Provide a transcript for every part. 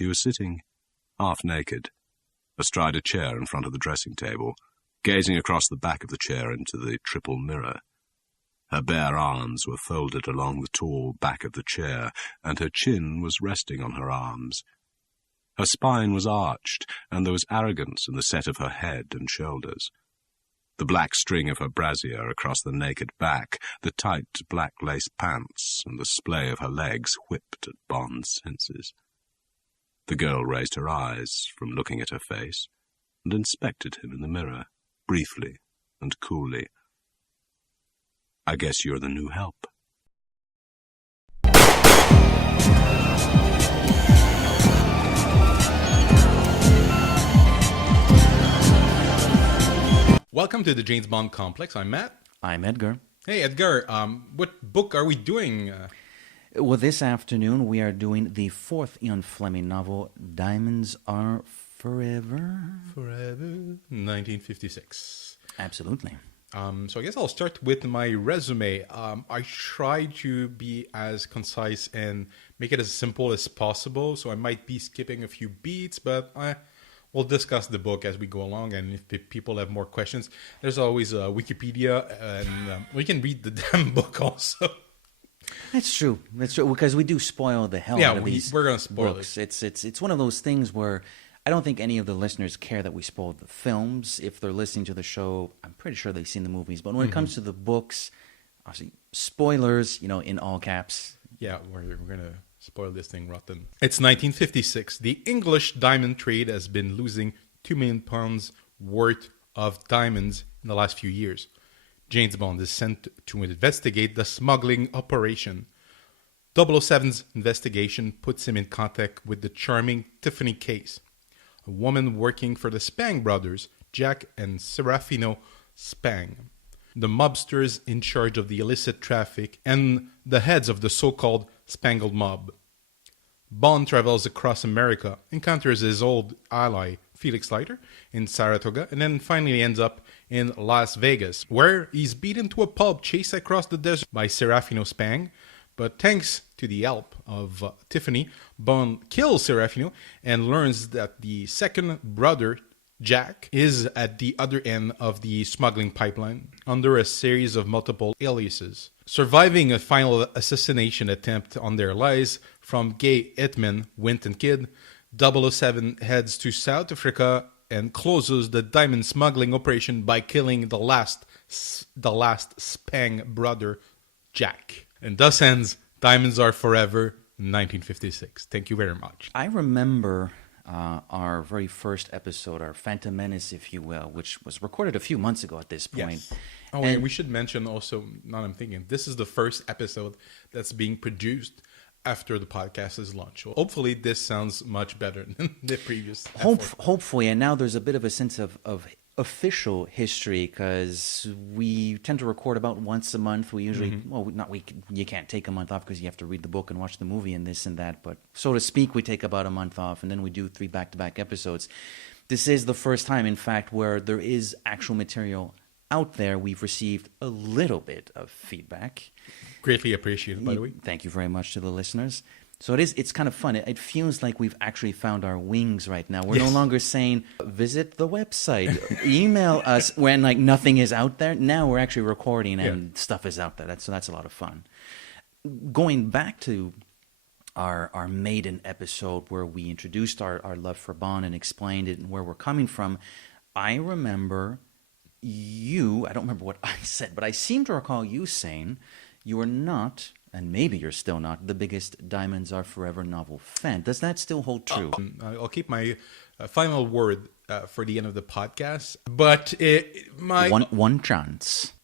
She was sitting, half naked, astride a chair in front of the dressing table, gazing across the back of the chair into the triple mirror. Her bare arms were folded along the tall back of the chair, and her chin was resting on her arms. Her spine was arched, and there was arrogance in the set of her head and shoulders. The black string of her brassiere across the naked back, the tight black lace pants, and the splay of her legs whipped at Bond's senses. The girl raised her eyes from looking at her face, and inspected him in the mirror, briefly and coolly. "I guess you're the new help." Welcome to the James Bond Complex. I'm Matt. I'm Edgar. Hey, Edgar. What book are we doing? Well, this afternoon we are doing the fourth Ian Fleming novel, Diamonds Are Forever. Forever. 1956. Absolutely. So I guess I'll start with my resume. I try to be as concise and make it as simple as possible, so I might be skipping a few beats, but we'll discuss the book as we go along, and if people have more questions, there's always Wikipedia, and we can read the damn book also. That's true, because we do spoil the hell out of these we're going to spoil books. It's one of those things where I don't think any of the listeners care that we spoil the films. If they're listening to the show, I'm pretty sure they've seen the movies. But when it comes to the books, obviously, spoilers, in all caps. Yeah, we're going to spoil this thing rotten. It's 1956. The English diamond trade has been losing £2 million worth of diamonds in the last few years. James Bond is sent to investigate the smuggling operation. 007's investigation puts him in contact with the charming Tiffany Case, a woman working for the Spang brothers, Jack and Serafino Spang, the mobsters in charge of the illicit traffic and the heads of the so-called Spangled Mob. Bond travels across America, encounters his old ally, Felix Leiter, in Saratoga, and then finally ends up in Las Vegas, where he's beaten to a pulp, chased across the desert by Serafino Spang. But thanks to the help of Tiffany, Bond kills Serafino and learns that the second brother, Jack, is at the other end of the smuggling pipeline under a series of multiple aliases. Surviving a final assassination attempt on their lives from gay hitman Winton Kidd, 007 heads to South Africa and closes the diamond smuggling operation by killing the last Spang brother, Jack. And thus ends Diamonds Are Forever, 1956. Thank you very much. I remember our very first episode, our Phantom Menace, if you will, which was recorded a few months ago at this point. Yes. Oh, and we should mention also, now I'm thinking, this is the first episode that's being produced after the podcast is launched. So hopefully this sounds much better than the previous. Hopefully, and now there's a bit of a sense of official history, because we tend to record about once a month. We usually, you can't take a month off because you have to read the book and watch the movie and this and that, but so to speak, we take about a month off, and then we do 3 back-to-back episodes. This is the first time, in fact, where there is actual material out there. We've received a little bit of feedback. Greatly appreciated, by the way. Thank you very much to the listeners. So it's kind of fun. It feels like we've actually found our wings right now. We're no longer saying, visit the website, email us when nothing is out there. Now we're actually recording and stuff is out there. So that's a lot of fun. Going back to our maiden episode where we introduced our love for Bond and explained it and where we're coming from, I remember I don't remember what I said, but I seem to recall you saying you were not, and maybe you're still not, the biggest Diamonds Are Forever novel fan. Does that still hold true? I'll keep my final word for the end of the podcast, but one chance.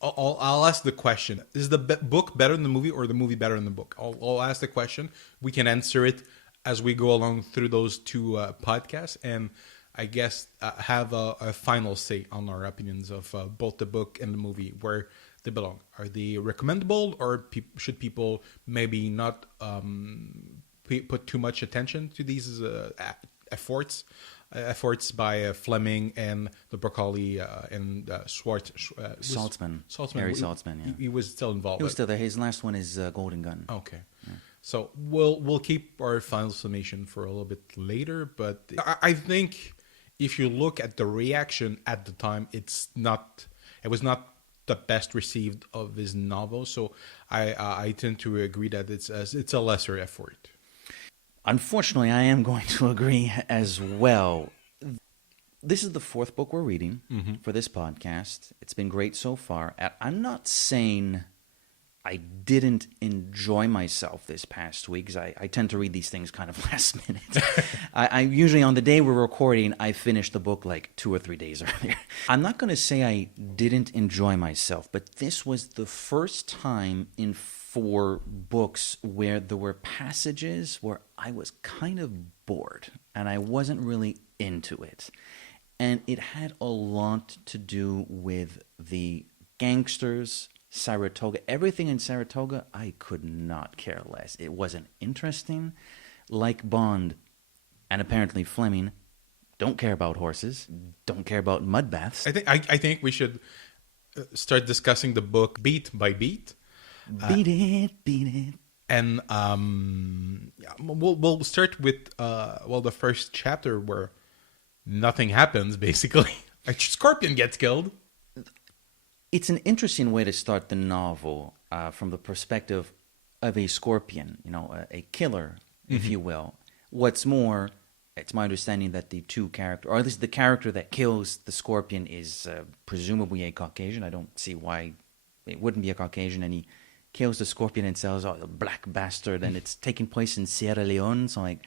I'll ask the question: is the book better than the movie, or the movie better than the book? I'll ask the question. We can answer it as we go along through those 2 podcasts, and I guess have a final say on our opinions of both the book and the movie, where they belong. Are they recommendable, or should people maybe not put too much attention to these efforts by Fleming and the Broccoli and Saltzman. Saltzman. Harry Saltzman, yeah. He was still involved. He was still there. His last one is Golden Gun. Okay. So we'll keep our final summation for a little bit later. But I think if you look at the reaction at the time, it was not the best received of his novel. So I tend to agree that it's a lesser effort. Unfortunately, I am going to agree as well. This is the fourth book we're reading for this podcast. It's been great so far. I'm not saying I didn't enjoy myself this past week, because I tend to read these things kind of last minute. I usually, on the day we're recording, I finish the book like 2 or 3 days earlier. I'm not going to say I didn't enjoy myself, but this was the first time in 4 books where there were passages where I was kind of bored and I wasn't really into it. And it had a lot to do with the gangsters, Saratoga. Everything in Saratoga, I could not care less. It wasn't interesting. Like Bond, and apparently Fleming, don't care about horses, don't care about mud baths. I think we should start discussing the book beat by beat. Beat it. And we'll start with the first chapter where nothing happens, basically. A scorpion gets killed. It's an interesting way to start the novel from the perspective of a scorpion, a killer, if you will. What's more, it's my understanding that the two characters, or at least the character that kills the scorpion, is presumably a Caucasian. I don't see why it wouldn't be a Caucasian, and he kills the scorpion and says, "Oh, black bastard," and it's taking place in Sierra Leone, so I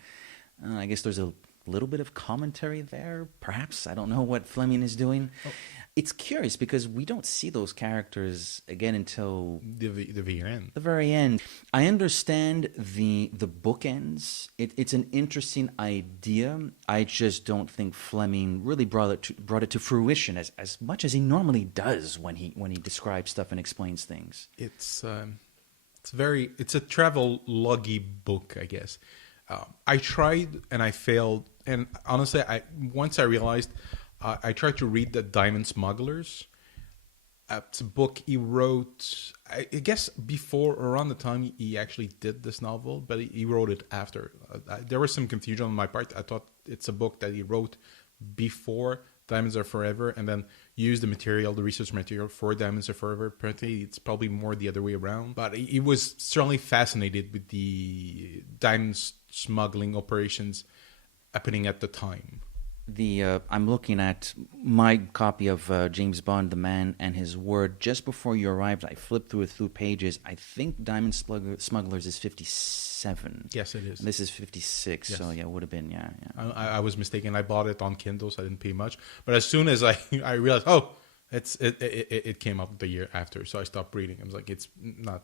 guess there's a little bit of commentary there, perhaps. I don't know what Fleming is doing. Oh. It's curious because we don't see those characters again until the very end. The very end. I understand the bookends. It's an interesting idea. I just don't think Fleming really brought it to fruition as much as he normally does when he describes stuff and explains things. It's a travel loggy book, I guess. I tried and I failed, and honestly, once I realized. I tried to read The Diamond Smugglers. It's a book he wrote, I guess, before or around the time he actually did this novel, but he wrote it after. There was some confusion on my part. I thought it's a book that he wrote before Diamonds Are Forever and then used the research material for Diamonds Are Forever. Apparently, it's probably more the other way around. But he was certainly fascinated with the diamond smuggling operations happening at the time. I'm looking at my copy of James Bond, The Man and His Word. Just before you arrived, I flipped through pages. I think Diamond Smugglers is 57. Yes, it is. And this is 56, yes. So yeah, it would have been, yeah. I was mistaken. I bought it on Kindle, so I didn't pay much. But as soon as I realized, it came out the year after, so I stopped reading. I was like, it's not...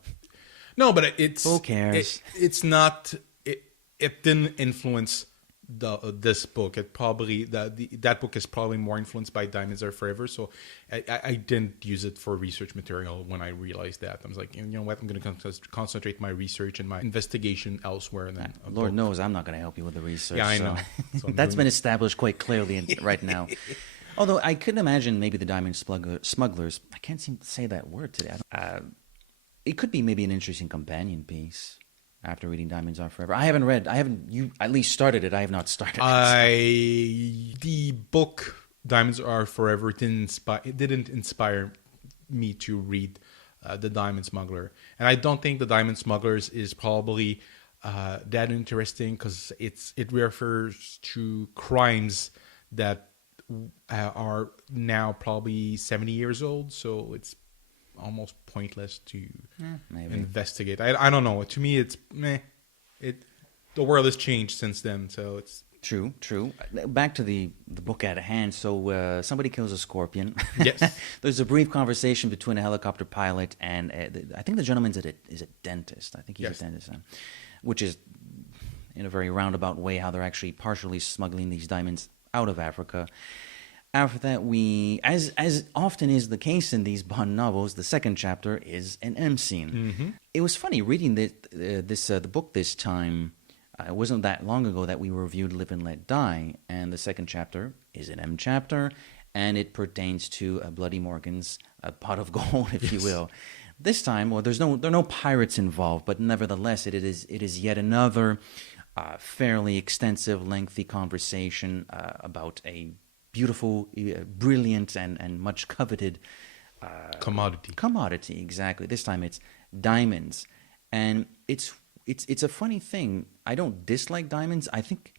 No, but it's... Who cares? It's not... It didn't influence... this book. That book is probably more influenced by Diamonds Are Forever, so I didn't use it for research material when I realized that. I was like, you know what, I'm going to concentrate my research and my investigation elsewhere. Than Lord knows I'm not going to help you with the research. Yeah, I know. So that's been established quite clearly right now. Although I could imagine maybe the Diamond Smugglers, I can't seem to say that word today. It could be maybe an interesting companion piece. After reading Diamonds Are Forever, you at least started it. I have not started it. The book Diamonds Are Forever didn't inspire me to read The Diamond Smuggler, and I don't think The Diamond Smugglers is probably that interesting because it refers to crimes that are now probably 70 years old, so it's almost pointless to investigate. I don't know. To me, it's meh. The world has changed since then, so it's true. Back to the book at hand. So somebody kills a scorpion. Yes. There's a brief conversation between a helicopter pilot and I think the gentleman is a dentist. I think he's a dentist, which is in a very roundabout way how they're actually partially smuggling these diamonds out of Africa. After that, as often is the case in these Bond novels, the second chapter is an M scene. Mm-hmm. It was funny reading the book this time. It wasn't that long ago that we reviewed Live and Let Die, and the second chapter is an M chapter, and it pertains to Bloody Morgan's pot of gold, if you will. this time, well, there are no pirates involved, but nevertheless, it is yet another fairly extensive, lengthy conversation about a beautiful, brilliant, and much coveted Commodity. Commodity, exactly. This time it's diamonds, and it's a funny thing. I don't dislike diamonds. I think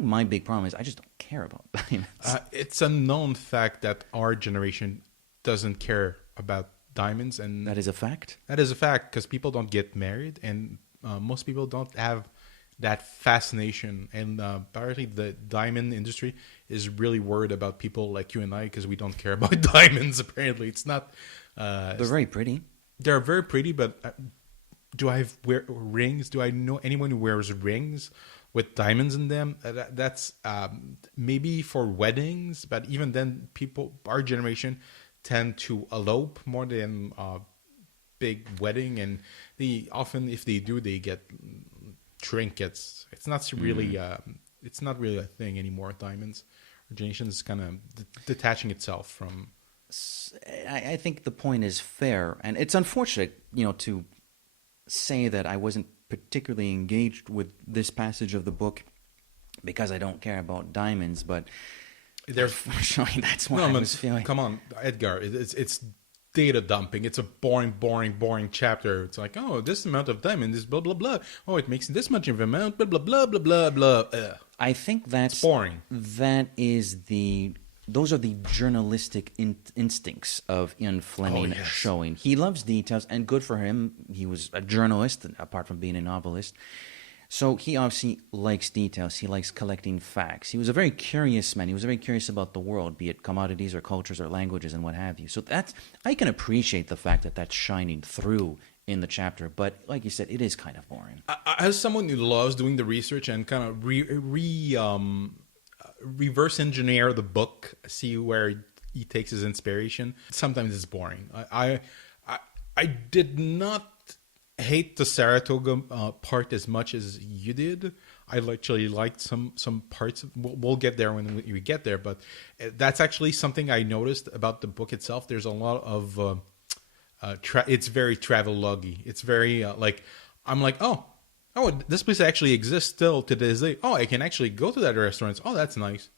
my big problem is I just don't care about diamonds. It's a known fact that our generation doesn't care about diamonds, and That is a fact. that is a fact because people don't get married, and most people don't have that fascination. And apparently, the diamond industry is really worried about people like you and I because we don't care about diamonds. Apparently, it's not. They're very pretty. They're very pretty, but do I wear rings? Do I know anyone who wears rings with diamonds in them? That's maybe for weddings, but even then, our generation, tend to elope more than big wedding, and they often, if they do, they get trinkets. It's not really a thing anymore. Diamonds, our generation is kind of detaching itself from. I think the point is fair, and it's unfortunate, to say that I wasn't particularly engaged with this passage of the book because I don't care about diamonds, but unfortunately, that's what I was feeling. Come on, Edgar, it's data dumping. It's a boring chapter. It's like, oh, this amount of diamond is blah blah blah. Oh, it makes this much of amount, blah blah blah blah blah blah. I think that's it's boring. Those are the journalistic instincts of Ian Fleming showing. He loves details, and good for him. He was a journalist, apart from being a novelist. So he obviously likes details. He likes collecting facts. He was a very curious man. He was very curious about the world, be it commodities or cultures or languages and what have you. So I can appreciate the fact that that's shining through in the chapter. But like you said, it is kind of boring. As someone who loves doing the research and kind of reverse engineer the book, see where he takes his inspiration, sometimes it's boring. I did not hate the Saratoga part as much as you did. I actually liked some parts. We'll get there when we get there, but that's actually something I noticed about the book itself. There's a lot of it's very travelogue-y. It's very I'm like, oh, this place actually exists still to this day. Oh, I can actually go to that restaurant. Oh, that's nice.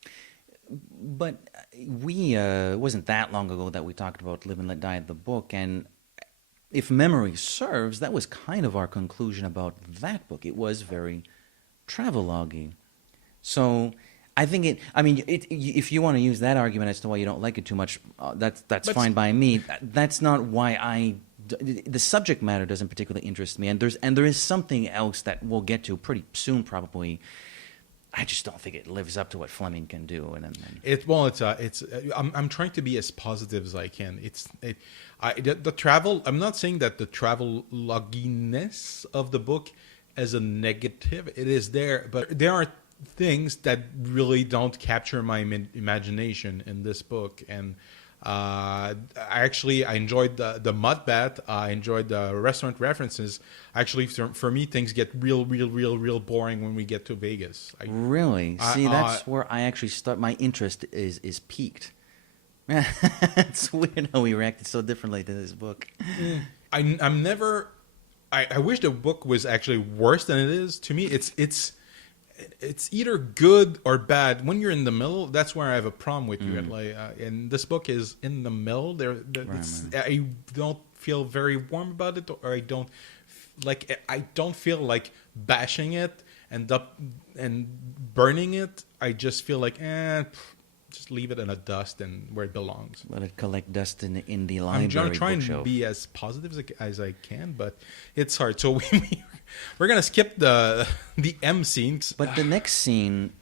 But it wasn't that long ago that we talked about Live and Let Die, the book, and if memory serves, that was kind of our conclusion about that book. It was very travelogue-y. So I think if you want to use that argument as to why you don't like it too much, that's fine by me. That's not why the subject matter doesn't particularly interest me, and there is something else that we'll get to pretty soon, probably. I just don't think it lives up to what Fleming can do. I'm trying to be as positive as I can. The travel. I'm not saying that the traveloginess of the book is a negative. It is there, but there are things that really don't capture my imagination in this book. And I enjoyed the mud bath. I enjoyed the restaurant references. Actually, for me, things get real boring when we get to Vegas. Really? See, that's where I actually start. My interest is piqued. It's weird how we reacted so differently to this book. I'm never. I wish the book was actually worse than it is. To me, it's either good or bad. When you're in the middle, that's where I have a problem with you. And this book is in the middle. I don't feel very warm about it, or I don't feel like bashing it and burning it. I just feel like just leave it in a dust and where it belongs. Let it collect dust in the library. I'm trying to be as positive as I can, but it's hard. So we're gonna skip the M scenes. But the next scene,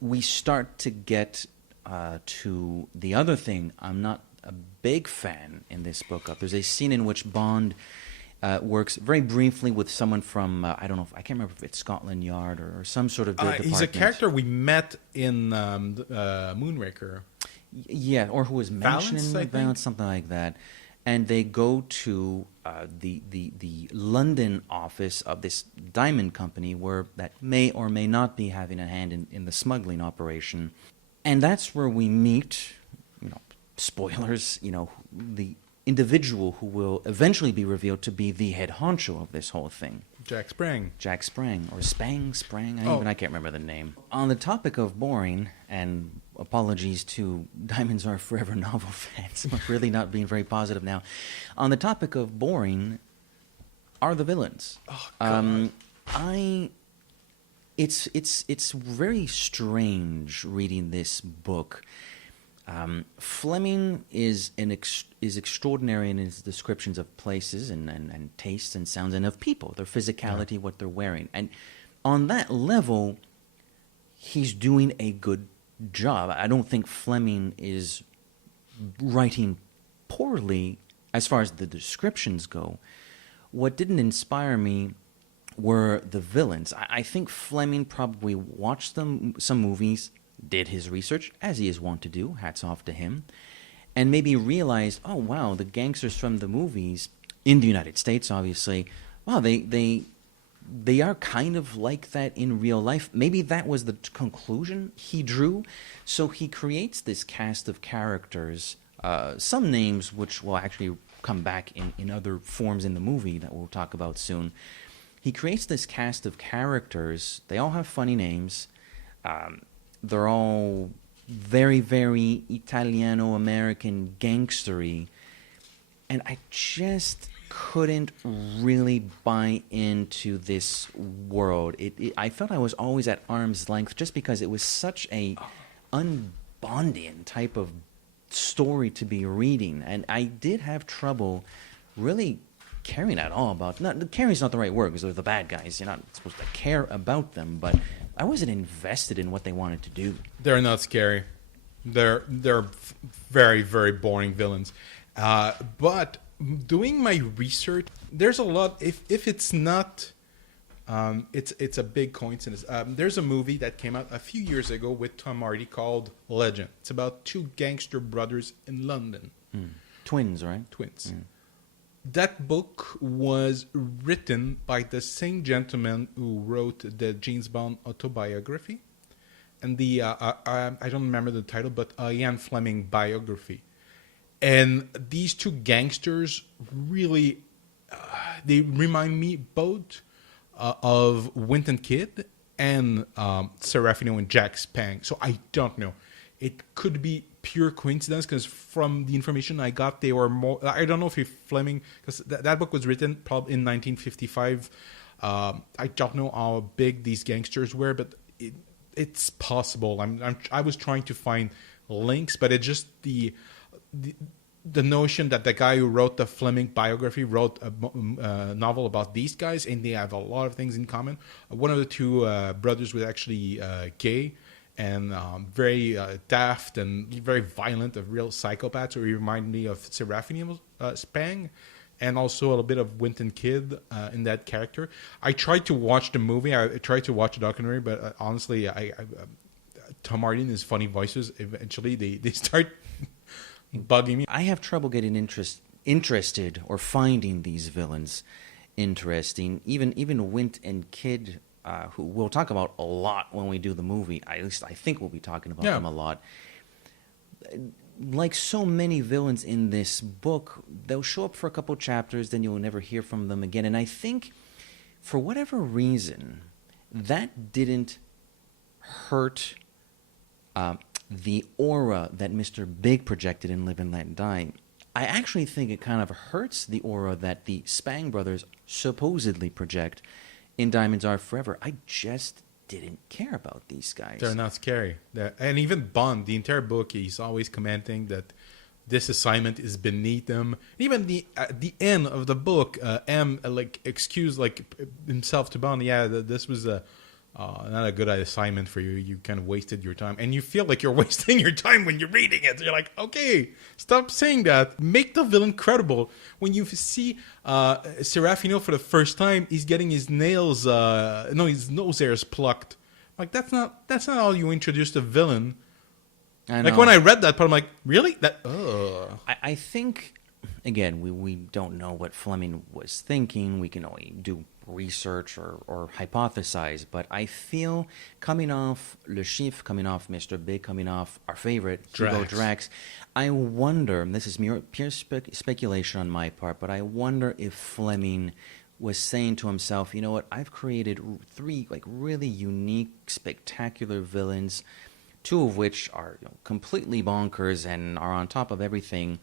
we start to get to the other thing I'm not a big fan in this book of. There's a scene in which Bond works very briefly with someone from, I can't remember if it's Scotland Yard or some sort of department. He's a character we met in Moonraker. Yeah, or who was mentioned in Valance, something like that. And they go to the London office of this diamond company that may or may not be having a hand in the smuggling operation. And that's where we meet, spoilers, individual who will eventually be revealed to be the head honcho of this whole thing. Jack Sprang. Jack Sprang, or Sprang, I can't remember the name. On the topic of boring, and apologies to Diamonds Are Forever novel fans, I'm really not being very positive now. On the topic of boring, are the villains. Oh, God. It's very strange reading this book. Fleming is extraordinary in his descriptions of places and tastes and sounds and of people, their physicality, what they're wearing. And on that level, he's doing a good job. I don't think Fleming is writing poorly as far as the descriptions go. What didn't inspire me were the villains. I think Fleming probably watched some movies, did his research, as he is wont to do, hats off to him, and maybe realized, oh, wow, the gangsters from the movies, in the United States, obviously, wow, they are kind of like that in real life. Maybe that was the conclusion he drew. So he creates this cast of characters, some names which will actually come back in other forms in the movie that we'll talk about soon. He creates this cast of characters. They all have funny names. They're all very, very Italiano-American gangstery. And I just couldn't really buy into this world. I felt I was always at arm's length just because it was such a unbondian type of story to be reading. And I did have trouble really caring at all about... caring's not the right word because they're the bad guys. You're not supposed to care about them, but I wasn't invested in what they wanted to do. They're not scary. They're very, very boring villains. But doing my research, there's a lot. If it's not, it's a big coincidence. There's a movie that came out a few years ago with Tom Hardy called Legend. It's about two gangster brothers in London. Twins, right? Twins. That book was written by the same gentleman who wrote the James Bond autobiography, and the I don't remember the title, but Ian Fleming biography. And these two gangsters really, they remind me both of Winton Kid and Serafino and Jack Spang. So I don't know. It could be pure coincidence because from the information I got, they were more... I don't know if Fleming... Because that book was written probably in 1955. I don't know how big these gangsters were, but it's possible. I was trying to find links, but it's just the notion that the guy who wrote the Fleming biography wrote a novel about these guys, and they have a lot of things in common. One of the two brothers was actually gay and very daft and very violent, a real psychopath. So he reminded me of Serafino Spang, and also a little bit of Winton Kid in that character. I tried to watch the movie. I tried to watch the documentary, but honestly, Tom Hardy and his funny voices, eventually they start bugging me. I have trouble getting interested or finding these villains interesting. Even Wint and Kid, who we'll talk about a lot when we do the movie. At least I think we'll be talking about them a lot. Like so many villains in this book, they'll show up for a couple chapters, then you'll never hear from them again. And I think, for whatever reason, that didn't hurt the aura that Mr. Big projected in Live and Let Die. I actually think it kind of hurts the aura that the Spang brothers supposedly project in Diamonds Are Forever. I just didn't care about these guys. They're not scary. And even Bond, the entire book, he's always commenting that this assignment is beneath them. Even at the end of the book, M excused himself to Bond. Yeah, this was not a good assignment for you. You kind of wasted your time, and you feel like you're wasting your time when you're reading it. You're like, okay, stop saying that. Make the villain credible. When you see Serafino for the first time, he's getting his his nose hairs plucked. Like that's not how you introduce the villain. I know. Like when I read that part, I'm like, really? I think, again, we don't know what Fleming was thinking. We can only do research or hypothesize, but I feel coming off Le Chiffre, coming off Mr. Big, coming off our favorite, Hugo Drax, I wonder, and this is pure speculation on my part, but I wonder if Fleming was saying to himself, you know what, I've created 3 like really unique, spectacular villains, 2 of which are completely bonkers and are on top of everything.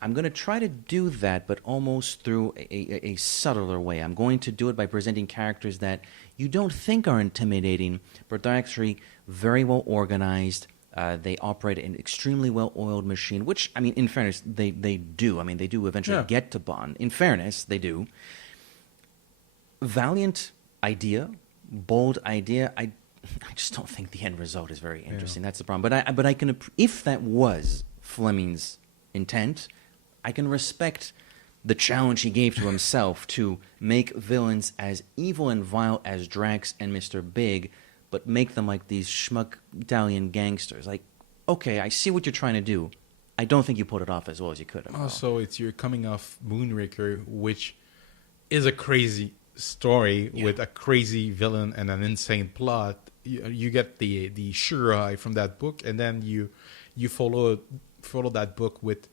I'm going to try to do that, but almost through a subtler way. I'm going to do it by presenting characters that you don't think are intimidating, but they're actually very well organized. They operate an extremely well-oiled machine, which, I mean, in fairness, they do. I mean, they do eventually get to Bond. In fairness, they do. Valiant idea, bold idea. I just don't think the end result is very interesting. That's the problem. But I can, if that was Fleming's intent, I can respect the challenge he gave to himself to make villains as evil and vile as Drax and Mr. Big, but make them like these schmuck Italian gangsters. Like, okay, I see what you're trying to do. I don't think you pulled it off as well as you could have. Also, it's you're coming off Moonraker, which is a crazy story with a crazy villain and an insane plot. You get the sure eye from that book, and then you follow that book with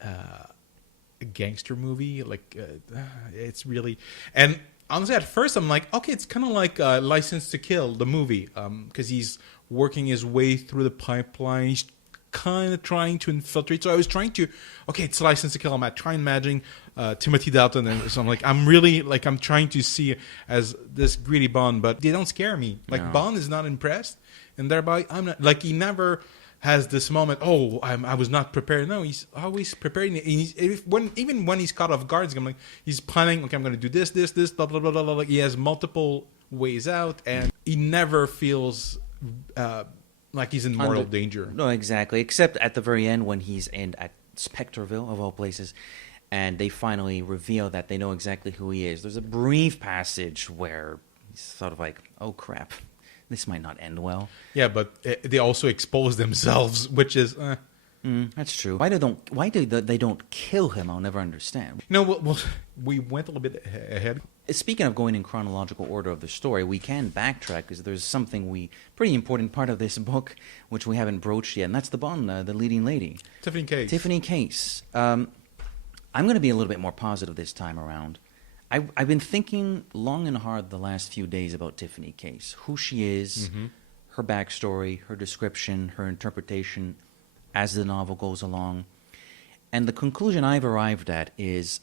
a gangster movie. Like it's really, and honestly, at first I'm like, okay, it's kind of like License to Kill, the movie, because he's working his way through the pipeline. He's kind of trying to infiltrate. So I was trying to, okay, it's License to Kill. I'm trying imagining Timothy Dalton, and so I'm like, I'm trying to see as this greedy Bond, but they don't scare me. Like Bond is not impressed, and thereby I'm not. Like he never has this moment. Oh, I was not prepared. No, he's always preparing. Even when he's caught off guard, I'm like, he's planning. Okay, I'm going to do this, blah blah blah blah blah. He has multiple ways out, and he never feels like he's in mortal danger. No, exactly. Except at the very end when he's at Spectreville, of all places, and they finally reveal that they know exactly who he is. There's a brief passage where he's sort of like, oh crap, this might not end well. Yeah, but they also expose themselves, which is... that's true. Why do they don't kill him? I'll never understand. No, well, we went a little bit ahead. Speaking of going in chronological order of the story, we can backtrack because there's something pretty important part of this book which we haven't broached yet, and that's the Bond, the leading lady. Tiffany Case. Tiffany Case. I'm going to be a little bit more positive this time around. I've been thinking long and hard the last few days about Tiffany Case, who she is, her backstory, her description, her interpretation as the novel goes along. And the conclusion I've arrived at is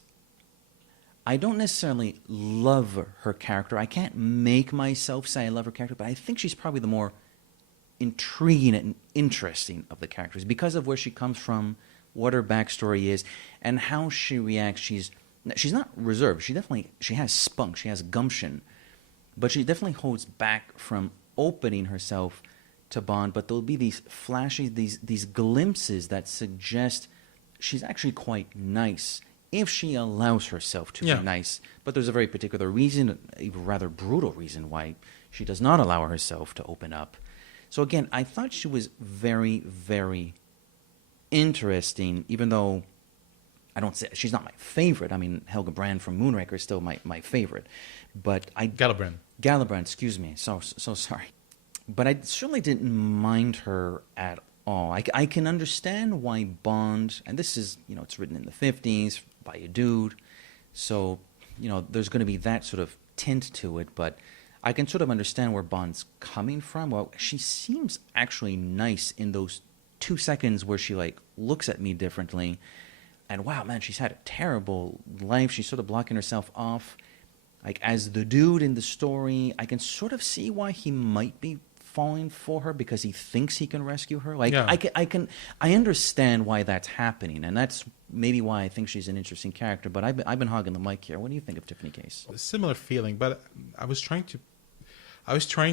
I don't necessarily love her character. I can't make myself say I love her character, but I think she's probably the more intriguing and interesting of the characters because of where she comes from, what her backstory is, and how she reacts. She's not reserved. She has spunk. She has gumption, but she definitely holds back from opening herself to Bond. But there'll be these flashes, these glimpses that suggest she's actually quite nice if she allows herself to be nice. But there's a very particular reason, a rather brutal reason, why she does not allow herself to open up. So again, I thought she was very, very interesting, even though I don't say she's not my favorite. I mean, Helga Brand from Moonraker is still my favorite. But Galibrand, excuse me. So sorry. But I certainly didn't mind her at all. I can understand why Bond, and this is, it's written in the 50s by a dude, so, there's going to be that sort of tint to it, but I can sort of understand where Bond's coming from. Well, she seems actually nice in those 2 seconds where she, looks at me differently, and wow, man, she's had a terrible life. She's sort of blocking herself off. As the dude in the story, I can sort of see why he might be falling for her because he thinks he can rescue her. I understand why that's happening, and that's maybe why I think she's an interesting character. But I've been hogging the mic here. What do you think of Tiffany Case? A similar feeling, but I was trying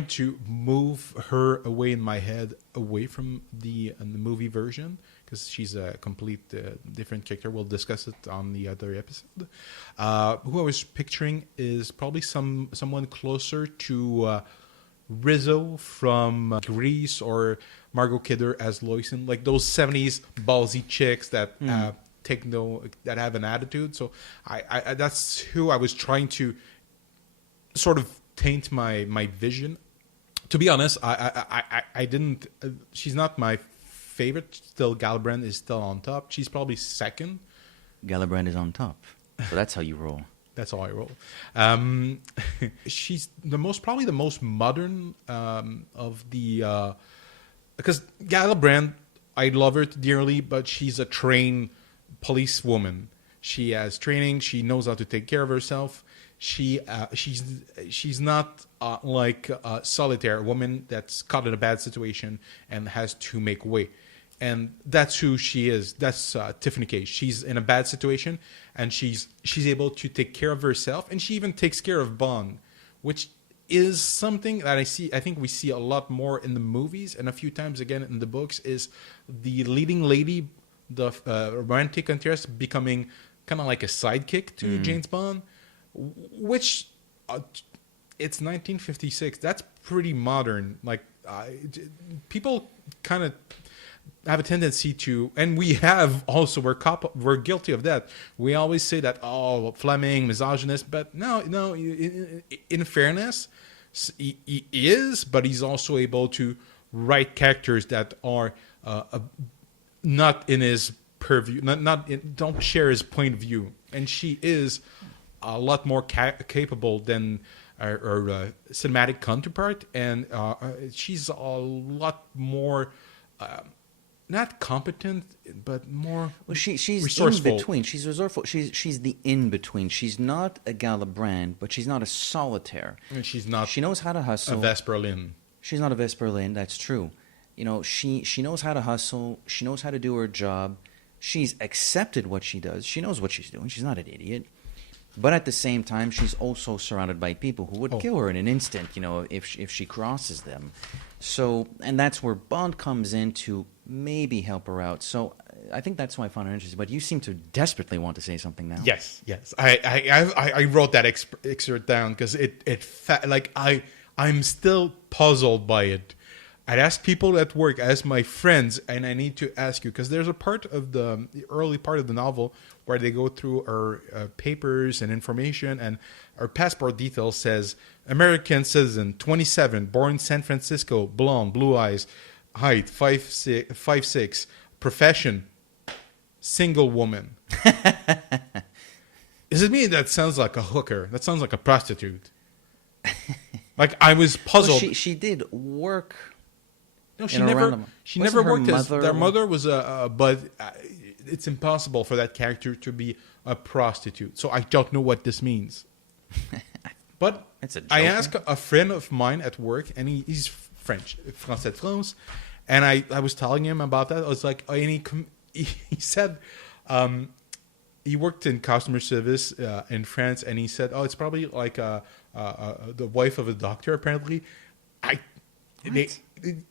to move her away in my head, away from the movie version, because she's a complete different character. We'll discuss it on the other episode. Who I was picturing is probably someone closer to Rizzo from Grease or Margot Kidder as Loisin, like those 70s ballsy chicks that that have an attitude. So I that's who I was trying to sort of taint my vision. To be honest, I didn't. She's not my favorite. Still, Galibrand is still on top. She's probably second. Galibrand is on top. So that's how you roll. That's how I roll. She's probably the most modern of the. Because Galibrand, I love her dearly, but she's a trained policewoman. She has training. She knows how to take care of herself. She's not like a solitaire woman that's caught in a bad situation and has to make way. And that's who she is. That's Tiffany Case. She's in a bad situation, and she's able to take care of herself, and she even takes care of Bond, which is something that I think we see a lot more in the movies, and a few times again in the books, is the leading lady, the romantic interest, becoming kind of like a sidekick to James Bond, which it's 1956. That's pretty modern. Like people kind of have a tendency to, and we have also, we're guilty of that. We always say that, oh, Fleming, misogynist, but no, in fairness, he is, but he's also able to write characters that are not in his purview, don't share his point of view, and she is a lot more capable than her cinematic counterpart, and she's a lot more. Not competent, but more she's resourceful. In between. She's resourceful. She's the in between. She's not a Galibrand, but she's not a solitaire. And she's not. She knows how to hustle. A Vesper Lynn. She's not a Vesper Lynn. That's true. You know, she knows how to hustle. She knows how to do her job. She's accepted what she does. She knows what she's doing. She's not an idiot. But at the same time, she's also surrounded by people who would kill her in an instant, you know, if she crosses them. So, and that's where Bond comes in to maybe help her out. So I think that's why I found her interesting. But you seem to desperately want to say something now. Yes. I wrote that excerpt down because I'm still puzzled by it. I'd ask people at work, ask my friends, and I need to ask you because there's a part of the early part of the novel where they go through our papers and information, and our passport details says American citizen, 27, born San Francisco, blonde, blue eyes, height 5'6", profession single woman. Does it mean that sounds like a hooker? That sounds like a prostitute. Like I was puzzled. Well, she did work. No, she never worked as their mother was but it's impossible for that character to be a prostitute. So I don't know what this means. But I asked a friend of mine at work, and he's French, Français de France, and I was telling him about that. I was like, and he said he worked in customer service in France, and he said, it's probably like the wife of a doctor, apparently.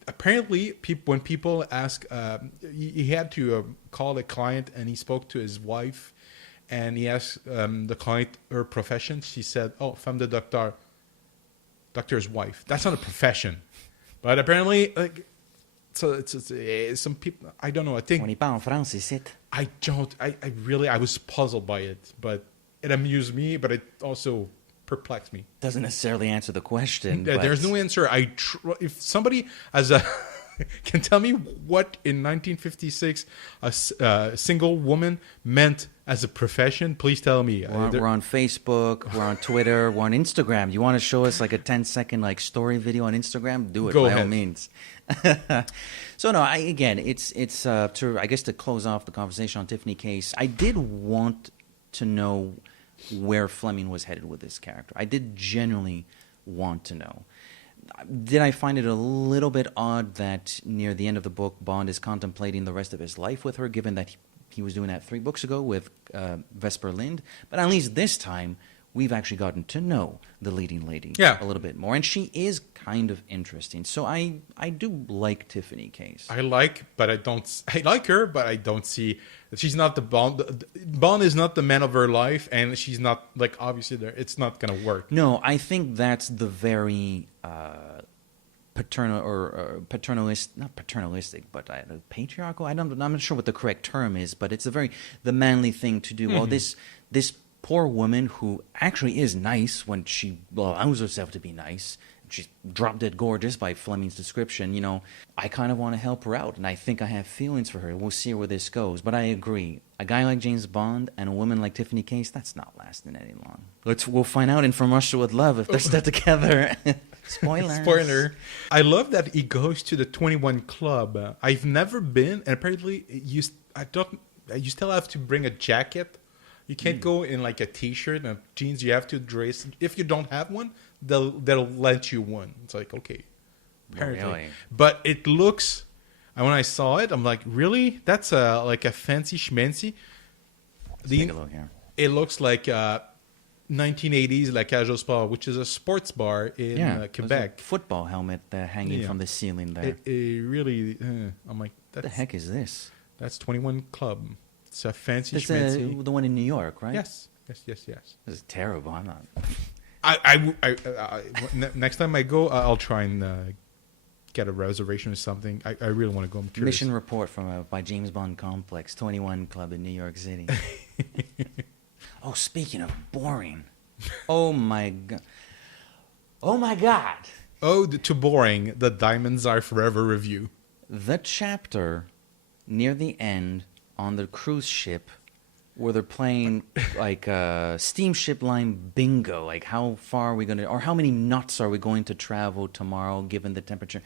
Apparently, when people ask, he had to call a client, and he spoke to his wife, and he asked the client her profession. She said, femme de docteur, doctor's wife. That's not a profession, but apparently, so it's some people. I don't know. I think. On y parle en français, c'est. I don't. I was puzzled by it, but it amused me, but it also perplexed me. Doesn't necessarily answer the question. There's no answer. If somebody can tell me what in 1956 a single woman meant as a profession, please tell me. We're on Facebook, we're on Twitter, we're on Instagram. You want to show us like a 10-second like story video on Instagram? Do it. Go ahead. All means. So no, it's to I guess to close off the conversation on Tiffany Case. I did want to know where Fleming was headed with this character. I did genuinely want to know. Did I find it a little bit odd that near the end of the book, Bond is contemplating the rest of his life with her, given that he was doing that 3 books ago with Vesper Lind? But at least this time, we've actually gotten to know the leading lady a little bit more. And she is kind of interesting. So I do like Tiffany Case. I like her, but I don't see... She's not the Bond. Bond is not the man of her life, and she's not, like, obviously, it's not going to work. No, I think that's the very not paternalistic, but patriarchal. I'm not sure what the correct term is, but it's the manly thing to do. Mm-hmm. Well, this poor woman who actually is nice when she allows herself to be nice. She's drop dead gorgeous by Fleming's description. You know, I kind of want to help her out, and I think I have feelings for her. We'll see where this goes. But I agree. A guy like James Bond and a woman like Tiffany Case, that's not lasting any long. We'll find out in From Russia with Love if they're still together. Spoilers. Spoiler. I love that he goes to the 21 Club. I've never been, and apparently you still have to bring a jacket. You can't go in like a t-shirt and jeans. You have to dress. If you don't have one, they'll lend you one. It's like, okay. Apparently. Really? But it looks, and when I saw it, I'm like, really? That's like a fancy schmancy? Take a look here. It looks like 1980s La Cage au Sport, which is a sports bar in Quebec. A football helmet hanging from the ceiling there. It really, I'm like, what the heck is this? That's 21 Club. It's a fancy That's schmancy. the one in New York, right? Yes. This is terrible. I'm not. Next time I go, I'll try and get a reservation or something. I really want to go. I'm curious. Mission report by James Bond Complex, 21 Club in New York City. Oh, speaking of boring. Oh, my God. Oh, my God. Oh, to boring. The Diamonds Are Forever review. The chapter near the end on the cruise ship where they're playing like steamship line bingo, like how far are we going to, or how many knots are we going to travel tomorrow given the temperature.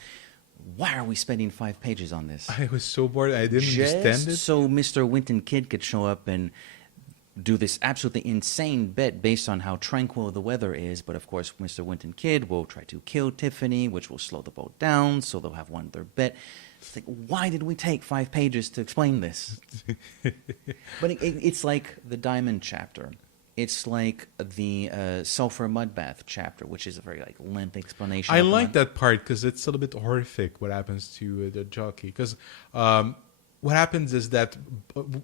Why are we spending 5 pages on this? I was so bored. I didn't understand it. So Mr. Winton Kidd could show up and do this absolutely insane bet based on how tranquil the weather is. But of course, Mr. Winton Kidd will try to kill Tiffany, which will slow the boat down, so they'll have won their bet. It's like, why did we take 5 pages to explain this? But it's like the diamond chapter. It's like the sulfur mud bath chapter, which is a very lengthy explanation. I like that part because it's a little bit horrific what happens to the jockey. Because what happens is that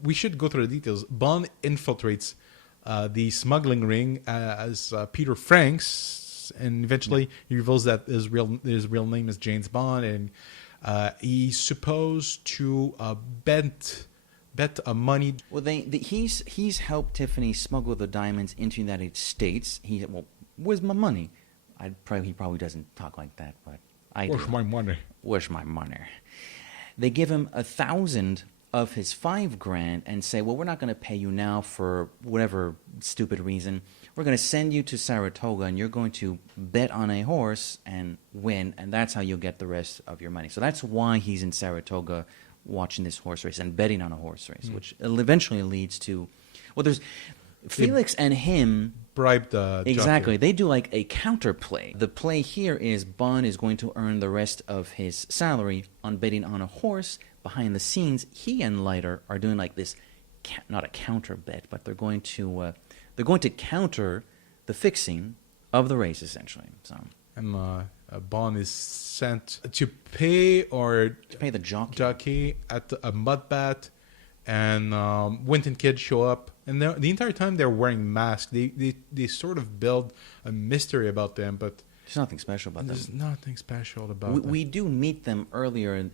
we should go through the details. Bond infiltrates the smuggling ring as Peter Franks, and eventually he reveals that his real name is James Bond, and he's supposed to bet money. Well, he's helped Tiffany smuggle the diamonds into the United States. Where's my money? He probably doesn't talk like that, but I do. Where's my money? Where's my money? They give him 1,000 of his $5,000 and say, well, we're not going to pay you now for whatever stupid reason. We're going to send you to Saratoga, and you're going to bet on a horse and win, and that's how you'll get the rest of your money. So that's why he's in Saratoga watching this horse race and betting on a horse race, which eventually leads to, there's Felix and him bribed the exactly. jockey. They do like a counterplay. The play here is Bond is going to earn the rest of his salary on betting on a horse. Behind the scenes, he and Leiter are doing like this, not a counter bet, but they're going to counter the fixing of the race essentially. So. And Bond is sent to pay the jockey at a mud bath, and Winton Kidd show up, and the entire time they're wearing masks. They sort of build a mystery about them, but there's nothing special about them. There's nothing special about them. We do meet them earlier in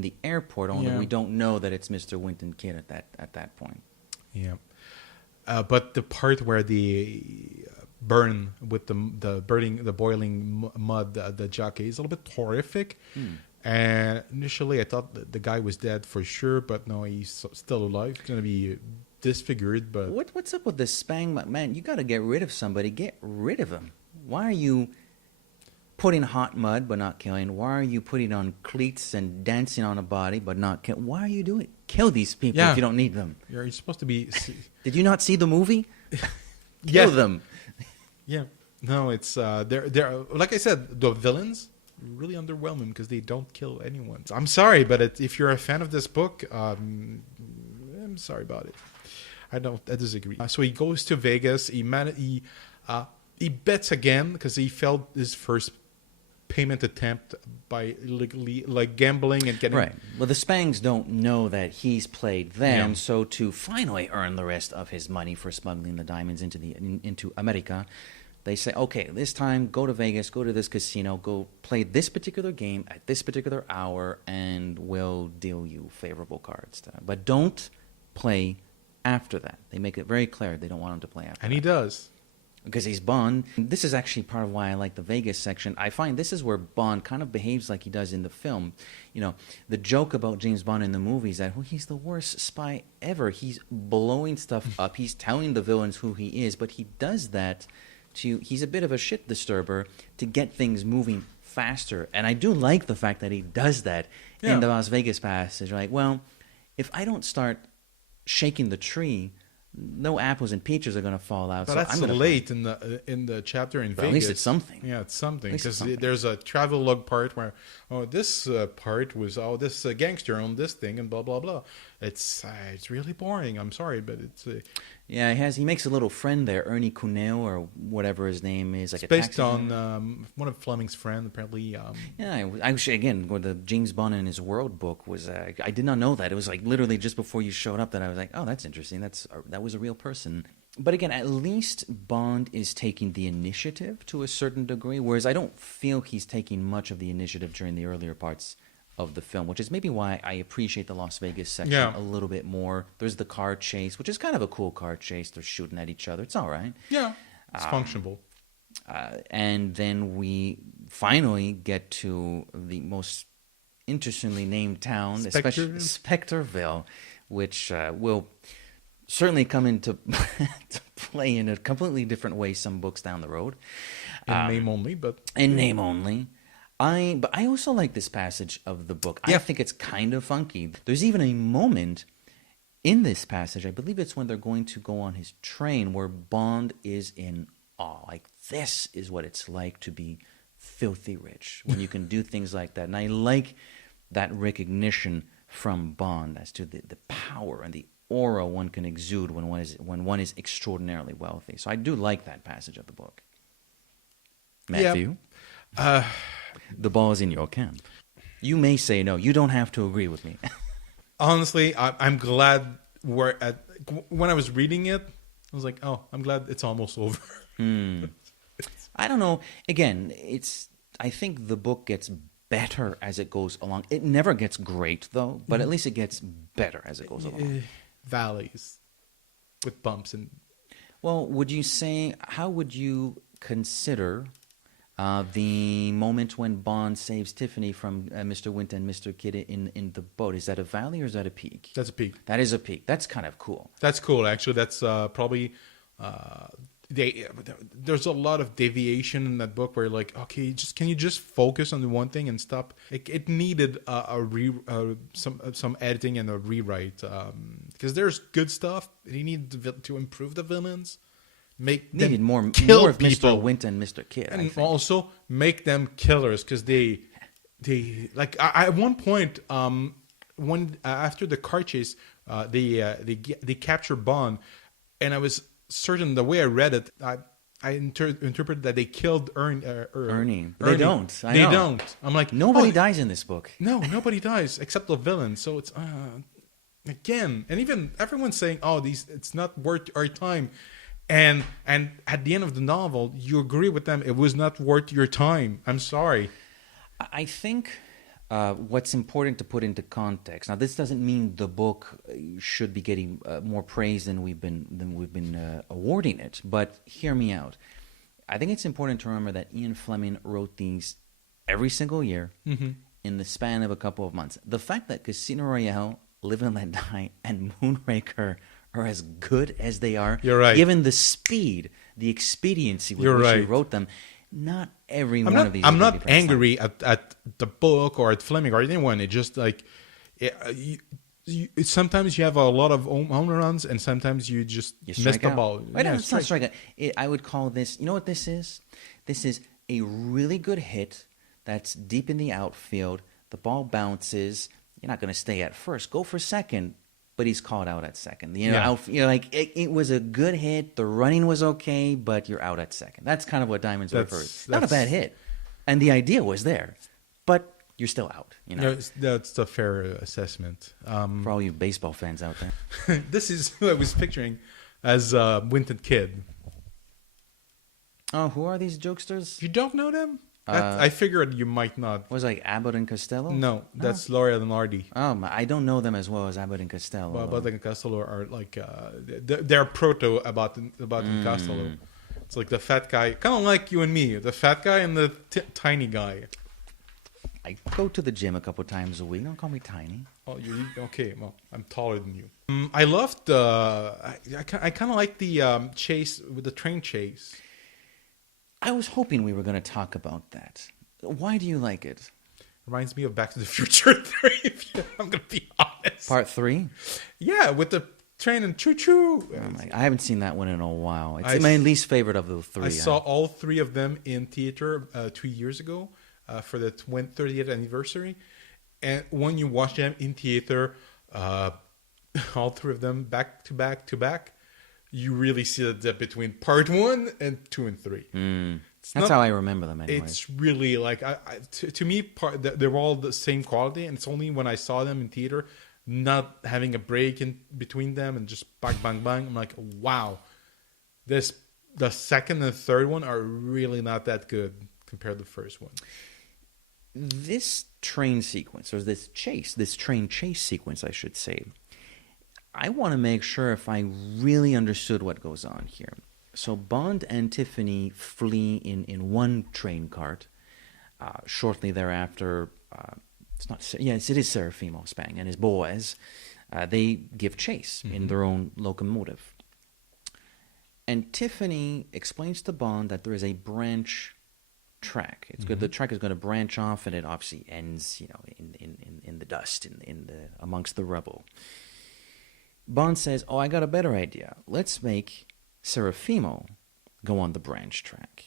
the airport, only we don't know that it's Mr. Winton Kidd at that point. Yeah, but the part where the burn with the boiling mud, the jockey is a little bit horrific. And initially I thought the guy was dead for sure, but no, he's still alive. He's going to be disfigured. But what's up with this Spang? Man, you got to get rid of somebody. Get rid of him. Why are you putting hot mud but not killing? Why are you putting on cleats and dancing on a body but not kill? Why are you doing it? Kill these people if you don't need them. You're supposed to be... Did you not see the movie? Kill them. Yeah. No, it's... they're like I said, the villains really underwhelming because they don't kill anyone. I'm sorry, but if you're a fan of this book, I'm sorry about it. I disagree. So he goes to Vegas. He bets again because he failed his first payment attempt by illegally gambling and getting right. Well, the Spangs don't know that he's played them, so to finally earn the rest of his money for smuggling the diamonds into America, they say, okay, this time go to Vegas, go to this casino, go play this particular game at this particular hour, and we'll deal you favorable cards. But don't play after that. They make it very clear they don't want him to play after And that. he does. Because he's Bond. This is actually part of why I like the Vegas section. I find this is where Bond kind of behaves like he does in the film. You know, the joke about James Bond in the movies that he's the worst spy ever. He's blowing stuff up. He's telling the villains who he is, but he does that he's a bit of a shit disturber to get things moving faster. And I do like the fact that he does that in the Las Vegas passage. Like, well, if I don't start shaking the tree, no apples and peaches are going to fall out. But so that's I'm gonna late in the chapter in Vegas. At least it's something. Yeah, it's something. At least it's Because something. there's a travelogue part where, this part was, this gangster owned this thing and blah, blah, blah. It's really boring. I'm sorry, but it's... Yeah, he makes a little friend there, Ernie Cuneo or whatever his name is. Like It's based on one of Fleming's friends, apparently. Yeah, actually, again, where the James Bond in his World book was, I did not know that. It was like literally just before you showed up that I was like, oh, that's interesting. That was a real person. But again, at least Bond is taking the initiative to a certain degree, whereas I don't feel he's taking much of the initiative during the earlier parts of the film, which is maybe why I appreciate the Las Vegas section a little bit more. There's the car chase, which is kind of a cool car chase. They're shooting at each other. It's all right. Yeah, it's functional. And then we finally get to the most interestingly named town, especially Spectreville, which will certainly come into to play in a completely different way some books down the road. In name only, but... In name only. But I also like this passage of the book. I think it's kind of funky. There's even a moment in this passage, I believe it's when they're going to go on his train, where Bond is in awe. Like, this is what it's like to be filthy rich, when you can do things like that. And I like that recognition from Bond as to the power and the aura one can exude when one is extraordinarily wealthy. So I do like that passage of the book. Matthew? The ball is in your camp. You may say no. You don't have to agree with me. Honestly, I'm glad when I was reading it, I was like, oh, I'm glad it's almost over. I don't know. Again, I think the book gets better as it goes along. It never gets great, though, but at least it gets better as it goes along. Valleys with bumps. Well, how would you consider the moment when Bond saves Tiffany from Mr. Winter and Mr. Kidd in the boat? Is that a valley or is that a peak? That's a peak. That is a peak. That's kind of cool. That's cool, actually. That's probably... there's a lot of deviation in that book where you're like, okay, can you just focus on the one thing and stop? It needed some editing and a rewrite, because there's good stuff. They need to improve the villains, Needed more of people. Mr. Winter and Mr. Kidd, and also make them killers, because they like at one point when after the car chase they capture Bond, and I was certain, the way I read it, I interpreted that they killed Ernie. They don't. They don't. I'm like, nobody dies in this book. No, nobody dies except the villain. So it's again, and even everyone's saying, "Oh, it's not worth our time." And at the end of the novel, you agree with them. It was not worth your time. I'm sorry. I think what's important to put into context. Now, this doesn't mean the book should be getting more praise than we've been awarding it. But hear me out. I think it's important to remember that Ian Fleming wrote these every single year in the span of a couple of months. The fact that Casino Royale, Live and Let Die, and Moonraker are as good as they are, you're right, given the speed, the expediency with which he wrote them. Not every one of these. I'm not angry at the book or at Fleming or anyone. It's just like sometimes you have a lot of home runs, and sometimes you just miss the ball. It's not strike out. I would call this. You know what this is? This is a really good hit that's deep in the outfield. The ball bounces. You're not going to stay at first. Go for second. But he's called out at second. It was a good hit. The running was okay, but you're out at second. That's kind of what Diamonds refers. Not a bad hit, and the idea was there, but you're still out. That's a fair assessment. For all you baseball fans out there, this is who I was picturing as Winton Kidd. Oh, who are these jokesters? You don't know them? I figured you might not. Was it like Abbott and Costello? No, that's L'Oreal and Hardy. I don't know them as well as Abbott and Costello. Well, Abbott and Costello are like they're proto Abbott and Costello. It's like the fat guy, kind of like you and me, the fat guy and the tiny guy. I go to the gym a couple times a week. Don't call me tiny. Oh, you okay? Well, I'm taller than you. I loved. I kind of like the chase with the train chase. I was hoping we were going to talk about that. Why do you like it? Reminds me of Back to the Future 3. I'm going to be honest. Part 3? Yeah, with the train and choo-choo. I haven't seen that one in a while. It's my least favorite of the 3. I saw all 3 of them in theater 2 years ago for the 30th anniversary. And when you watch them in theater, all 3 of them back to back to back, you really see the dip between part 1 and 2 and 3. That's how I remember them anyway. It's really like, to me, they're all the same quality. And it's only when I saw them in theater, not having a break in between them and just bang, bang, bang, I'm like, wow. The second and third one are really not that good compared to the first one. This train sequence, or this train chase sequence, I should say, I want to make sure if I really understood what goes on here. So Bond and Tiffany flee in one train cart. Shortly thereafter, it is Serafimo Spang and his boys. They give chase in their own locomotive. And Tiffany explains to Bond that there is a branch track. It's good. The track is going to branch off, and it obviously ends, in the dust, amongst the rubble. Bond says, I got a better idea. Let's make Serafimo go on the branch track.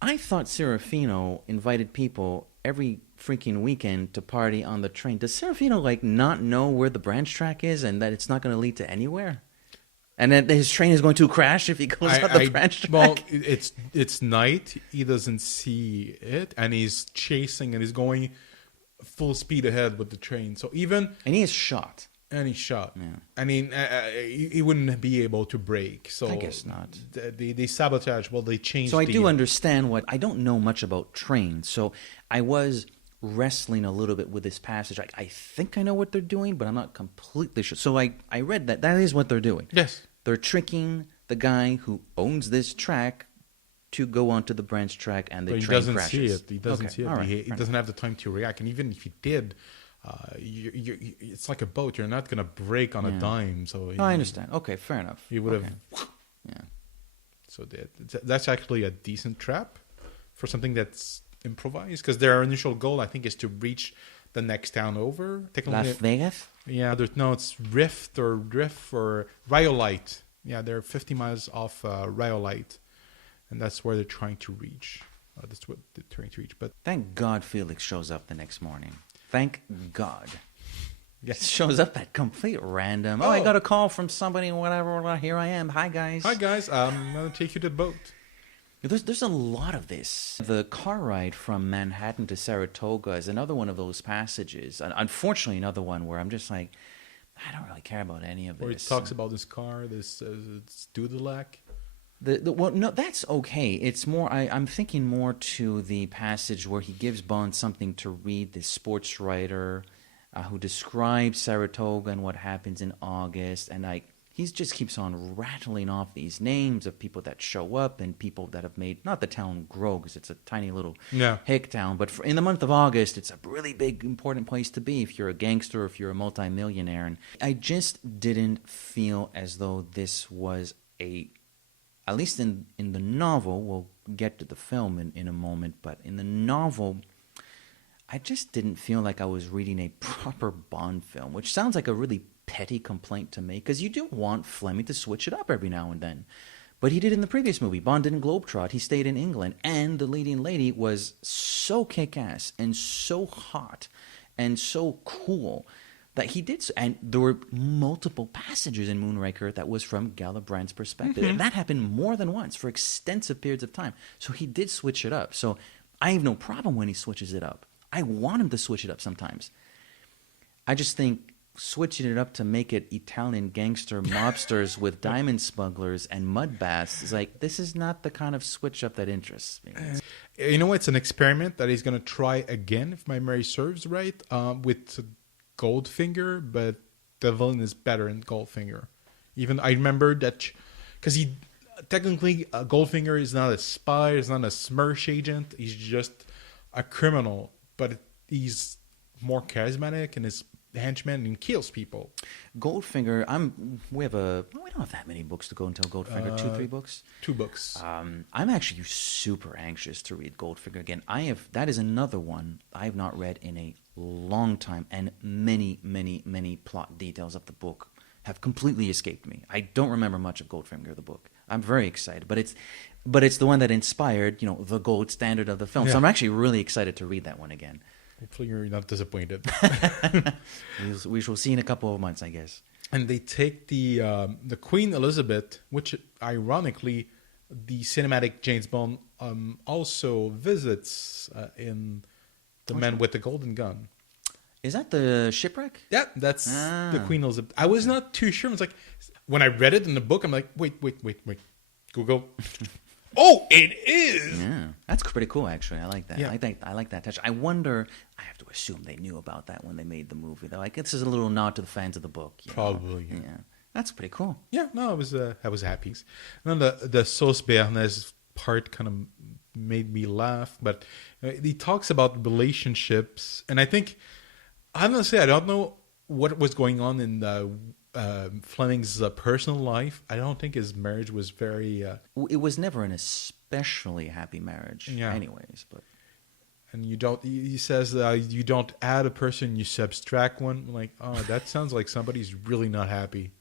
I thought Serafino invited people every freaking weekend to party on the train. Does Serafino, not know where the branch track is and that it's not going to lead to anywhere? And that his train is going to crash if he goes on the branch track? Well, it's night. He doesn't see it, and he's chasing, and he's going full speed ahead with the train. So even... And he is shot. And he's shot. Yeah. I mean, he wouldn't be able to brake. So I guess not. They sabotage. Well, they changed. So I do understand I don't know much about trains. So I was wrestling a little bit with this passage. I think I know what they're doing, but I'm not completely sure. So I read that is what they're doing. Yes. They're tricking the guy who owns this track to go onto the branch track, and the train crashes. He doesn't see it. Right. He doesn't have the time to react. And even if he did... it's like a boat. You're not going to brake on a dime. So I understand. Okay, fair enough. You would have. Yeah. So that's actually a decent trap for something that's improvised, because their initial goal, I think, is to reach the next town over. Las Vegas? Yeah, it's Rift or Rhyolite. Yeah, they're 50 miles off Rhyolite, and that's where they're trying to reach. That's what they're trying to reach. But thank God Felix shows up the next morning. Thank God. Yes. Shows up at complete random. I got a call from somebody, whatever. Here I am. Hi, guys. I'm going to take you to the boat. There's a lot of this. The car ride from Manhattan to Saratoga is another one of those passages. Unfortunately, another one where I'm just like, I don't really care about any of this. Where he talks about this car, this doodle-lack. Well, no, that's okay. It's more. I'm thinking more to the passage where he gives Bond something to read. This sports writer who describes Saratoga and what happens in August, and he just keeps on rattling off these names of people that show up and people that have made not the town grow, because it's a tiny little hick town, but in the month of August, it's a really big, important place to be if you're a gangster, or if you're a multimillionaire. And I just didn't feel as though this was at least in the novel, we'll get to the film in a moment, but in the novel, I just didn't feel like I was reading a proper Bond film, which sounds like a really petty complaint to make, because you do want Fleming to switch it up every now and then. But he did in the previous movie. Bond didn't globetrot. He stayed in England, and the leading lady was so kick-ass and so hot and so cool that he did. And there were multiple passages in Moonraker that was from Galibrand's perspective. And that happened more than once for extensive periods of time. So he did switch it up. So I have no problem when he switches it up. I want him to switch it up sometimes. I just think switching it up to make it Italian gangster mobsters with diamond smugglers and mud baths. It's like, this is not the kind of switch up that interests me. You know, it's an experiment that he's going to try again, if my memory serves right, with Goldfinger, but the villain is better in Goldfinger. Even I remember that, because he technically Goldfinger is not a spy, he's not a SMERSH agent, he's just a criminal, but he's more charismatic and his henchman and kills people. Goldfinger, we don't have that many books to go until Goldfinger. 2-3 books. 2 books. I'm actually super anxious to read Goldfinger again. That is another one I have not read in a long time, and many plot details of the book have completely escaped me. I don't remember much of Goldfinger, the book. I'm very excited, but it's the one that inspired, the gold standard of the film. Yeah. So I'm actually really excited to read that one again. Hopefully you're not disappointed. We shall see in a couple of months, I guess. And they take the Queen Elizabeth, which ironically, the cinematic James Bond also visits in The Man with the Golden Gun. Is that the shipwreck? Yeah, that's the Queen Elizabeth. I was not too sure. I was like, when I read it in the book, I'm like, wait. Google. Oh, it is. Yeah, that's pretty cool. Actually, I like that. Yeah. I like that touch. I wonder. I have to assume they knew about that when they made the movie. They're like, this is a little nod to the fans of the book. Probably. Yeah, that's pretty cool. Yeah, no, I was happy. And then the Sauce Béarnaise part kind of made me laugh, but he talks about relationships, and I think, honestly, I don't know what was going on in Fleming's personal life. I don't think his marriage was very. It was never an especially happy marriage, anyways. But and he says you don't add a person, you subtract one. I'm like, oh, that sounds like somebody's really not happy.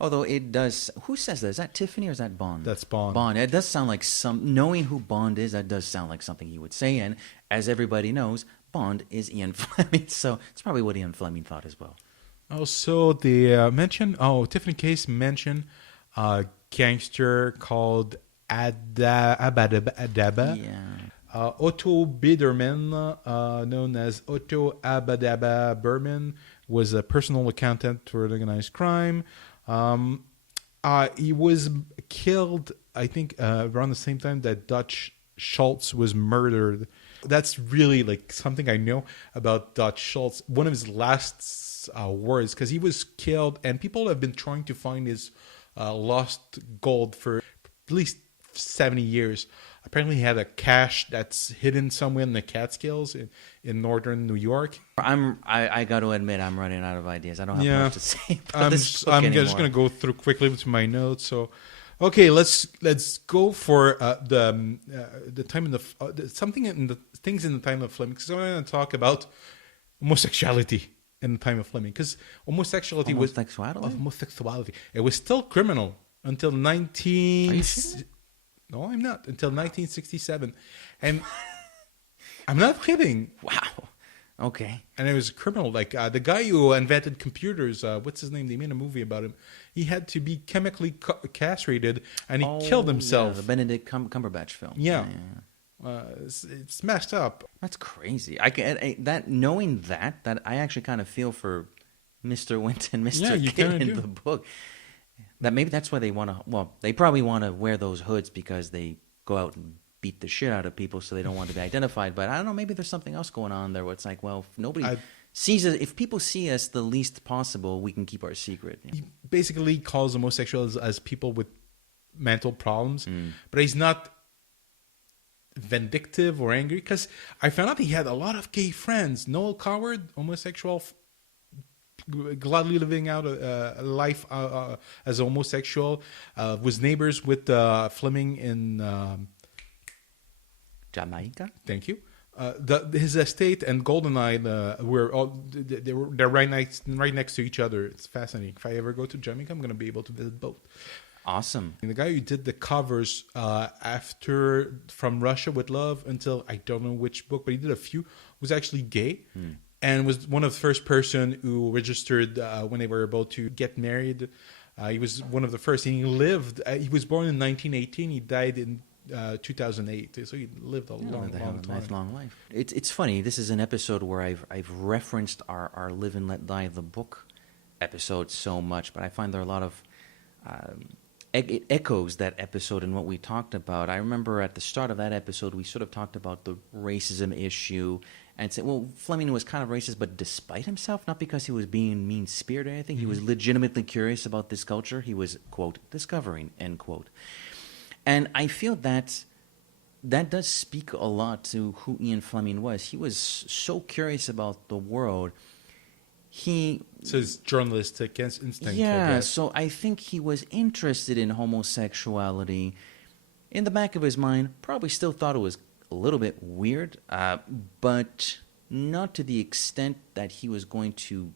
Although it does. Who says that? Is that Tiffany or is that Bond? That's Bond. Bond. It does sound like knowing who Bond is, that does sound like something he would say. And as everybody knows, Bond is Ian Fleming. So it's probably what Ian Fleming thought as well. Also, they mentioned, Tiffany Case mentioned a gangster called Abadaba. Yeah. Otto Biederman, known as Otto Abadaba Berman, was a personal accountant for organized crime. He was killed, I think, around the same time that Dutch Schultz was murdered. That's really like something I know about Dutch Schultz. One of his last words, because he was killed, and people have been trying to find his lost gold for at least 70 years. Apparently, he had a cache that's hidden somewhere in the Catskills in northern New York. I got to admit, I'm running out of ideas. I don't have much to say about this book I'm anymore. just going to go through quickly to my notes. So, okay, let's go for the time in the something in the things in the time of Fleming. Because I'm going to talk about homosexuality in the time of Fleming. Because homosexuality. It was still criminal until 19. Are you sure? No, I'm not. Until 1967. And I'm not kidding. Wow. Okay. And it was criminal. Like the guy who invented computers, what's his name? They made a movie about him. He had to be chemically castrated, and he killed himself. Yeah, the Benedict Cumberbatch film. Yeah. It's messed up. That's crazy. Knowing that I actually kind of feel for Mr. Winton, Mr. Kid in the book. That maybe that's why they want to. Well, they probably want to wear those hoods because they go out and beat the shit out of people, so they don't want to be identified. But I don't know. Maybe there's something else going on there where it's like, well, if nobody sees us. If people see us the least possible, we can keep our secret. He basically calls homosexuals as people with mental problems, but he's not vindictive or angry. Because I found out he had a lot of gay friends. Noel Coward, homosexual. Gladly living out a life as a homosexual, was neighbors with Fleming in Jamaica. Thank you. His estate and Goldeneye they're right next to each other. It's fascinating. If I ever go to Jamaica, I'm going to be able to visit both. Awesome. And the guy who did the covers after From Russia with Love until I don't know which book, but he did a few, was actually gay. And was one of the first person who registered when they were about to get married. He was one of the first. He lived. He was born in 1918. He died in 2008. So he lived a long time. Lifelong life. It's funny. This is an episode where I've referenced our Live and Let Die the book episode so much, but I find there are a lot of it echoes that episode and what we talked about. I remember at the start of that episode, we sort of talked about the racism issue and said, well, Fleming was kind of racist, but despite himself, not because he was being mean-spirited or anything. He was legitimately curious about this culture. He was, quote, discovering, end quote. And I feel that does speak a lot to who Ian Fleming was. He was so curious about the world. So his journalistic instinct, I yeah, guess. so I think he was interested in homosexuality. In the back of his mind, probably still thought it was a little bit weird, but not to the extent that he was going to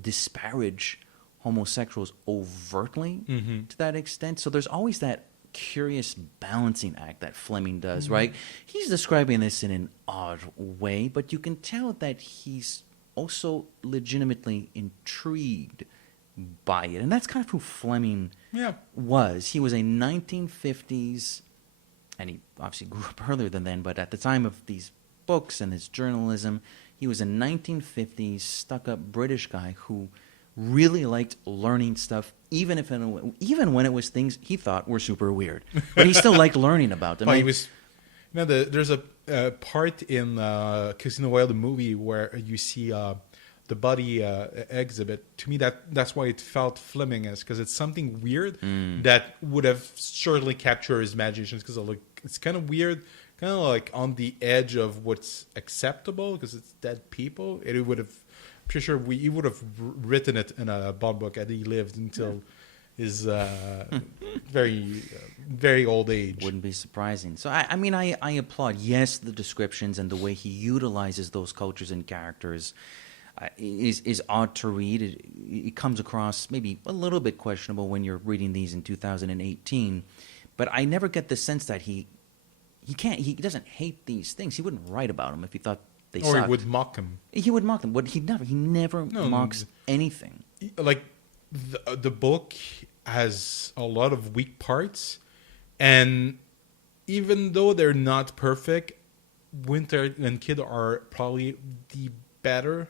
disparage homosexuals overtly to that extent. So there's always that curious balancing act that Fleming does, right? He's describing this in an odd way, but you can tell that he's also legitimately intrigued by it. And that's kind of who Fleming was. He was a 1950s, and he obviously grew up earlier than then, but at the time of these books and his journalism, he was a 1950s stuck-up British guy who really liked learning stuff, even when it was things he thought were super weird. But he still liked learning about them. Well, he was, there's a part in Casino Royale, the movie, where you see the body exhibit. To me, that's why it felt Fleming-esque, because it's something weird that would have surely captured his imagination, because it's kind of weird, kind of like on the edge of what's acceptable, because it's dead people. It would have, I'm pretty sure he would have written it in a Bond book had he lived until his very, very old age. Wouldn't be surprising. So, I applaud, yes, the descriptions and the way he utilizes those cultures and characters is odd to read. It comes across maybe a little bit questionable when you're reading these in 2018. But I never get the sense that he doesn't hate these things. He wouldn't write about them if he thought they sucked. Or he would mock them. He would mock them, but he never mocks anything. Like, the book has a lot of weak parts, and even though they're not perfect, Winter and Kid are probably the better,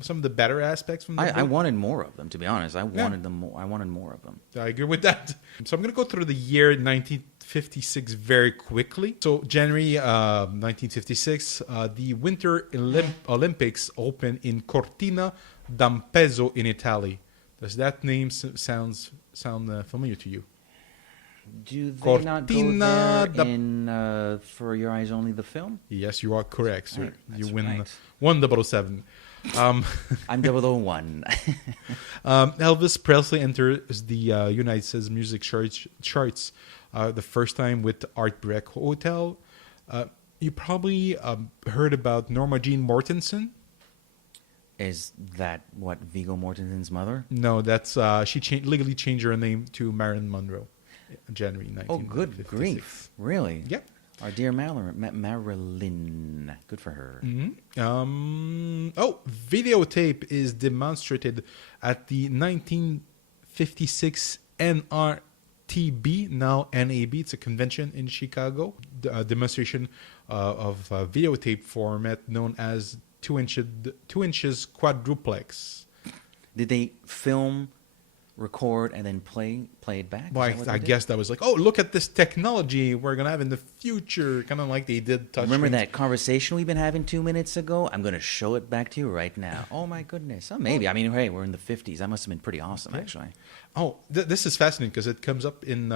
some of the better aspects from the book. I wanted more of them, to be honest. I wanted more of them. I agree with that. So I'm going to go through the year 1956 very quickly. So January 1956, the Winter Olympics open in Cortina d'Ampezzo in Italy. Does that name sound familiar to you? Do they Cortina not go there in For Your Eyes Only, the film? Yes, you are correct, sir. Right, You that's win right. 1,007. I'm 001. Elvis Presley enters the United States music charts the first time with Art Breck Hotel. You probably heard about Norma Jean Mortensen. Is that what Viggo Mortensen's mother? No, that's she legally changed her name to Marilyn Monroe, January 1956. Oh, good grief! Really? Yep. Our dear Marilyn. Good for her. Videotape is demonstrated at the 1956 NRTB, now NAB. It's a convention in Chicago. A demonstration of videotape format known as 2 inches quadruplex. Did they film, record, and then play it back? Well, I guess that was like, oh, look at this technology we're going to have in the future. Kind of like they did touch Remember screens. that conversation we've been having 2 minutes ago? I'm going to show it back to you right now. Oh, my goodness. Oh, maybe. I mean, hey, we're in the 50s. That must have been pretty awesome, actually. Oh, this is fascinating because it comes up in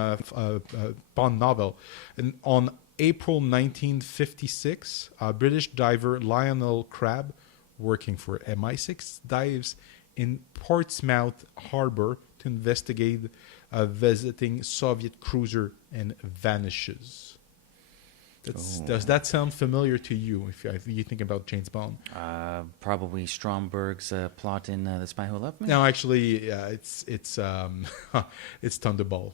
Bond novel. And on April 1956, British diver Lionel Crabb, working for MI6, dives in Portsmouth Harbor to investigate a visiting Soviet cruiser and vanishes. Does that sound familiar to you if you think about James Bond? Probably Stromberg's plot in The Spy Who Loved Me? No, actually, it's Thunderball.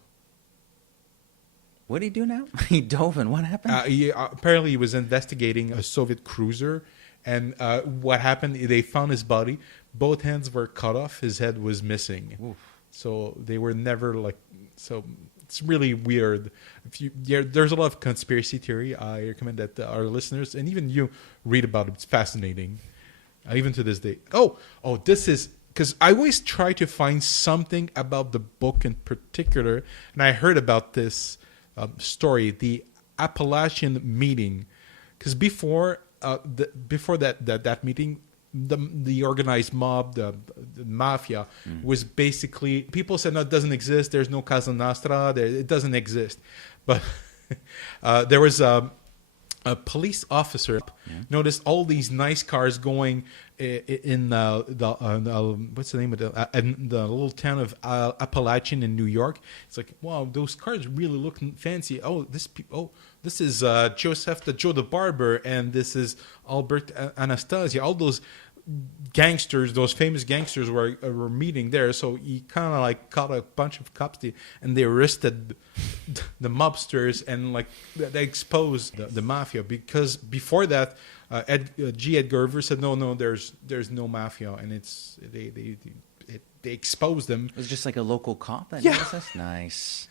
What did he do now? He dove in. What happened? Apparently, he was investigating a Soviet cruiser, and what happened? They found his body. Both hands were cut off. His head was missing. Oof. So they were never So it's really weird. There's a lot of conspiracy theory. I recommend that our listeners and even you read about it. It's fascinating, even to this day. Oh, this is because I always try to find something about the book in particular, and I heard about this story, the Appalachian meeting, because before that meeting, the organized mob, the mafia, was basically, people said, no, it doesn't exist. There's no Casa Nostra. It doesn't exist. But there was a police officer noticed all these nice cars going in what's the name of the little town of Appalachian in New York. It's like, wow, those cars really look fancy. This is Joseph the Joe the Barber, and this is Albert Anastasia. All those gangsters, those famous gangsters were meeting there. So he kind of like caught a bunch of cops and they arrested the mobsters, and like they exposed the mafia, because before that Edgar Hoover said no, there's no mafia, and they exposed them. It was just like a local cop. That's nice.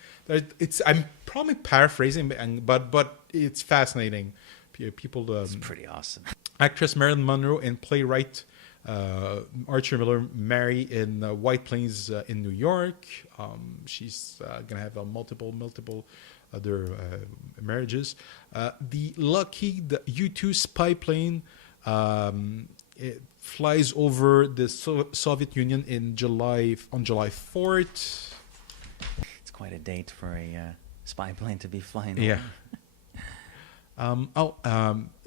I'm probably paraphrasing, but it's fascinating. People. It's pretty awesome. Actress Marilyn Monroe and playwright Archer Miller marry in White Plains in New York. She's gonna have multiple other marriages. The U-2 spy plane it flies over the Soviet Union on July 4th. It's quite a date for a spy plane to be flying over.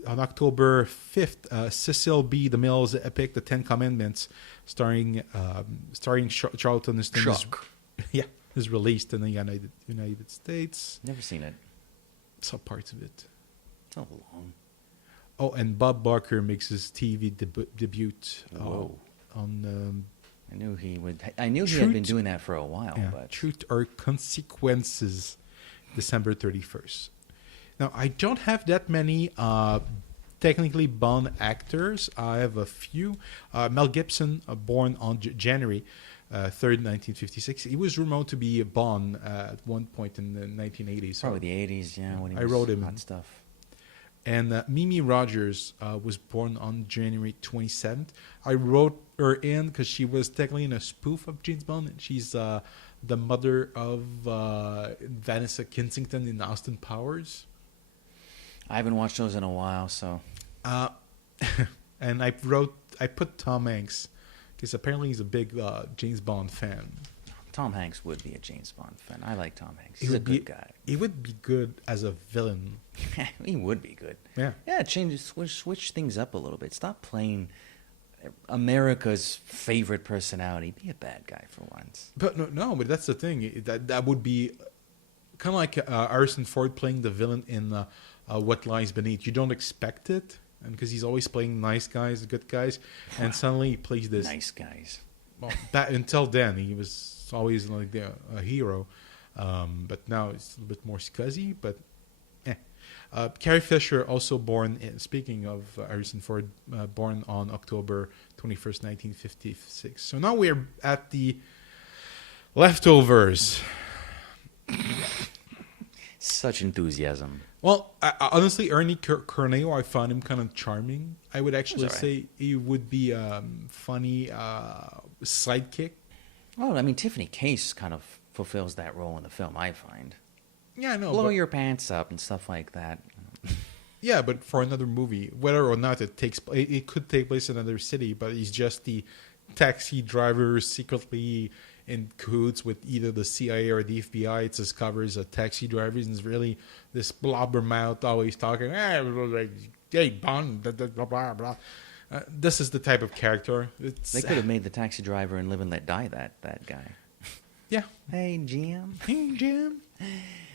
On October 5th, Cecil B. DeMille's epic The Ten Commandments, starring Charlton Heston, is released in the United States. Never seen it. Saw parts of it. So long. Oh, and Bob Barker makes his TV debut. Whoa. On I knew he would. I knew he had been doing that for a while. Yeah, but Truth or Consequences, December 31st. Now, I don't have that many technically Bond actors. I have a few. Mel Gibson, born on January 3rd, 1956. He was rumored to be a Bond at one point in the 1980s. Probably the 80s, yeah. When he I was wrote him. hot stuff. And Mimi Rogers was born on January 27th. I wrote her in because she was technically in a spoof of James Bond. She's the mother of Vanessa Kensington in Austin Powers. I haven't watched those in a while, so. And I put Tom Hanks because apparently he's a big James Bond fan. Tom Hanks would be a James Bond fan. I like Tom Hanks. He's a good guy. He would be good as a villain. He would be good. Yeah. Yeah, switch things up a little bit. Stop playing America's favorite personality. Be a bad guy for once. But no, but that's the thing. That would be kind of like Harrison Ford playing the villain in What Lies Beneath. You don't expect it, and because he's always playing nice guys, good guys, and suddenly he plays this nice guys. Well, until then he was always like a hero, but now it's a little bit more scuzzy. But Carrie Fisher, also born. Speaking of Harrison Ford, born on October 21st, 1956. So now we're at the leftovers. Such enthusiasm. Well, honestly, Ernie Corneo, I found him kind of charming. I would actually say he would be a funny sidekick. Well, I mean, Tiffany Case kind of fulfills that role in the film, I find. Yeah, I know. Blow your pants up and stuff like that. Yeah, but for another movie, whether or not it could take place in another city, but he's just the taxi driver secretly in cahoots with either the CIA or the FBI. It discovers a taxi driver, and it's really this blabbermouth always talking, hey, Bond, blah, blah, blah. This is the type of character. They could have made the taxi driver and Live and Let Die that guy. Yeah. Hey, Jim. Hey, Jim.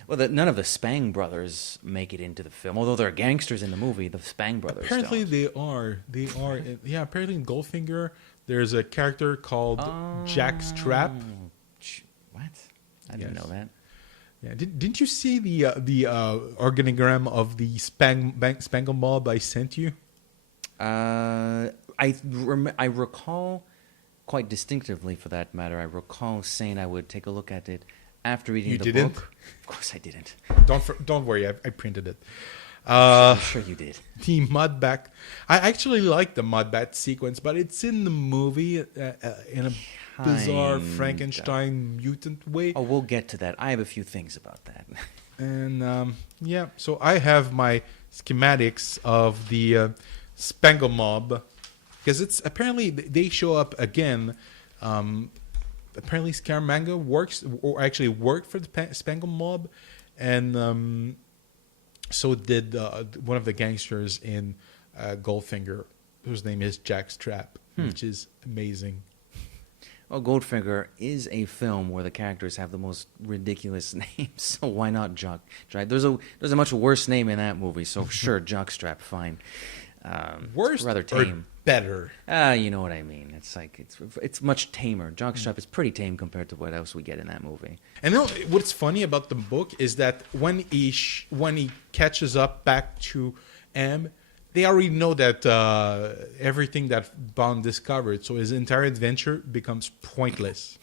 Well, none of the Spang brothers make it into the film. Although they're gangsters in the movie, the Spang brothers apparently don't. They are. Yeah, apparently in Goldfinger, there's a character called Jack Strap. What? I didn't know that. Yeah, didn't you see the organigram of the Spangle Mob I sent you? I recall quite distinctively, for that matter. I recall saying I would take a look at it after reading the book. Of course, I didn't. Don't worry, I printed it. I'm sure you did. The mudbat. I actually like the mudbat sequence, but it's in the movie in a bizarre Kinda. Frankenstein mutant way. Oh, we'll get to that. I have a few things about that. And yeah, so I have my schematics of the Spangle Mob, because it's apparently they show up again. Apparently Scaramanga works, or actually worked for the Spangle Mob, and so did one of the gangsters in Goldfinger, whose name is Jackstrap, which is amazing. Well, Goldfinger is a film where the characters have the most ridiculous names, so why not Jock? There's a much worse name in that movie, so sure, Jockstrap, fine. Worse, rather tame. Or better? You know what I mean. It's like it's much tamer. Jockstrap is pretty tame compared to what else we get in that movie. And then what's funny about the book is that when he catches up back to M, they already know that everything that Bond discovered, so his entire adventure becomes pointless.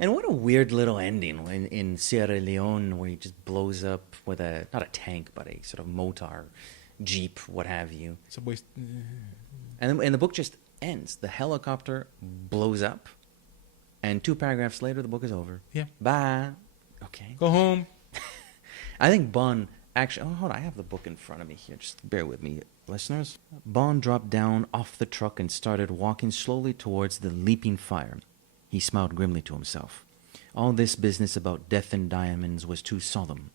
And what a weird little ending in Sierra Leone, where he just blows up with not a tank, but a sort of motor, jeep, what have you. It's a waste. And the book just ends. The helicopter blows up, and 2 paragraphs later, the book is over. Yeah. Bye. Okay. Go home. I think Bond actually... Oh, hold on. I have the book in front of me here. Just bear with me, listeners. Bond dropped down off the truck and started walking slowly towards the leaping fire. He smiled grimly to himself. All this business about death and diamonds was too solemn.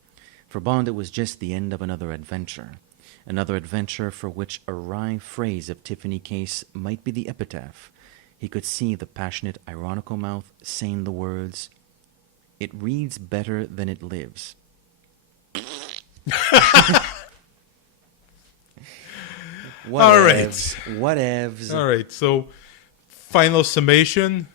For Bond, it was just the end of another adventure. Another adventure for which a wry phrase of Tiffany Case might be the epitaph. He could see the passionate, ironical mouth saying the words, "It reads better than it lives." All right. Whatevs. All right. So, final summation.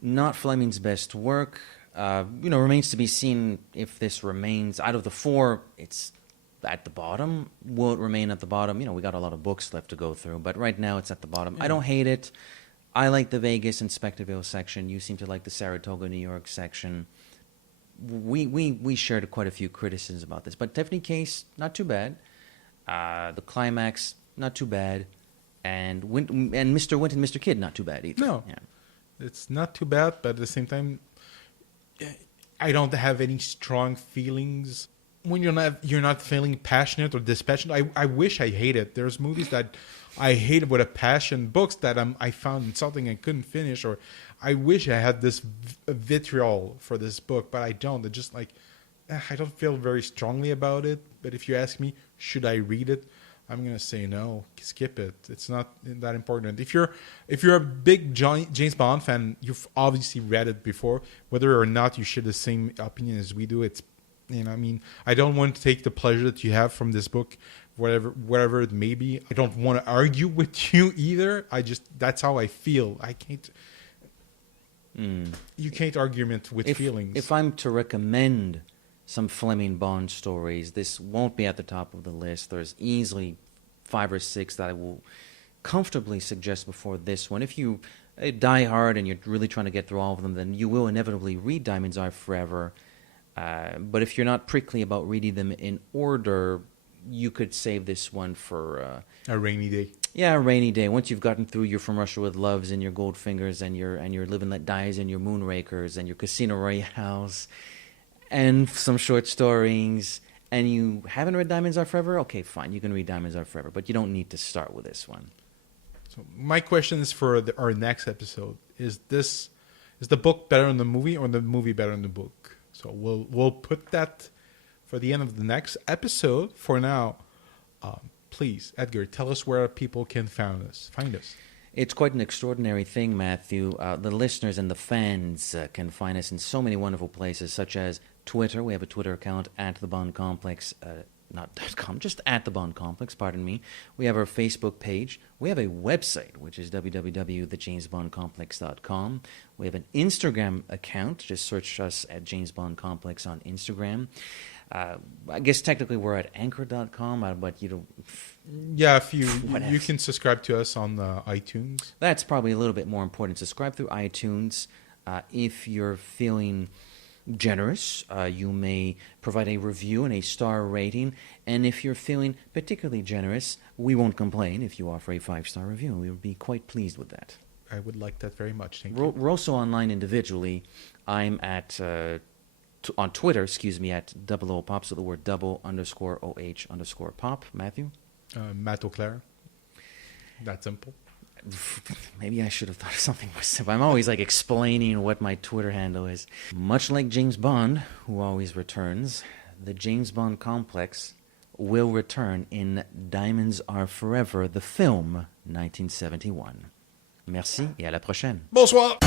Not Fleming's best work. Remains to be seen if this remains. Out of the 4, it's at the bottom. Will it remain at the bottom? We got a lot of books left to go through, but right now it's at the bottom. Yeah. I don't hate it. I like the Vegas and Specterville section. You seem to like the Saratoga, New York section. We shared quite a few criticisms about this, but Tiffany Case, not too bad. The climax, not too bad, and Mr. Wint and Mr. Kidd, not too bad either. No, yeah. It's not too bad, but at the same time, I don't have any strong feelings. When you're not feeling passionate or dispassionate, I wish I hated. There's movies that I hated with a passion, books that I found insulting and couldn't finish, or I wish I had this vitriol for this book, but I don't. It's just like, I don't feel very strongly about it. But if you ask me, should I read it? I'm gonna say no. Skip it. It's not that important. If you're a big James Bond fan, you've obviously read it before. Whether or not you share the same opinion as we do, it's I don't want to take the pleasure that you have from this book, whatever it may be. I don't want to argue with you either. That's how I feel. I can't. You can't argument with feelings. If I'm to recommend some Fleming Bond stories, this won't be at the top of the list. There's easily 5 or 6 that I will comfortably suggest before this one. If you die hard and you're really trying to get through all of them, then you will inevitably read Diamonds Are Forever. But if you're not prickly about reading them in order, you could save this one for a rainy day. Yeah, a rainy day. Once you've gotten through your From Russia with Loves and your Goldfingers and your Live and Let Dies and your Moonrakers and your Casino Royales and some short stories, and you haven't read Diamonds Are Forever, okay, fine, you can read Diamonds Are Forever, but you don't need to start with this one. So my question is for our next episode: is the book better than the movie, or the movie better than the book? So we'll put that for the end of the next episode. For now, please, Edgar, tell us where people can find us. It's quite an extraordinary thing, Matthew. The listeners and the fans can find us in so many wonderful places, such as Twitter. We have a Twitter account at the Bond Complex, not .com, just at the Bond Complex, pardon me. We have our Facebook page. We have a website, which is www.thejamesbondcomplex.com. We have an Instagram account. Just search us at James Bond Complex on Instagram. I guess technically we're at anchor.com, but you don't... Yeah, if you can subscribe to us on iTunes. That's probably a little bit more important. Subscribe through iTunes. If you're feeling generous. You may provide a review and a star rating. And if you're feeling particularly generous, we won't complain if you offer a 5-star review. We would be quite pleased with that. I would like that very much. Thank you. We're also online individually. I'm at on Twitter, at double O Pop, so the word double_OH_pop. Matthew? Matt Auclair. That simple. Maybe I should have thought of something more simple. I'm always like explaining what my Twitter handle is. Much like James Bond, who always returns, the James Bond complex will return in Diamonds Are Forever, the film, 1971. Merci et à la prochaine. Bonsoir.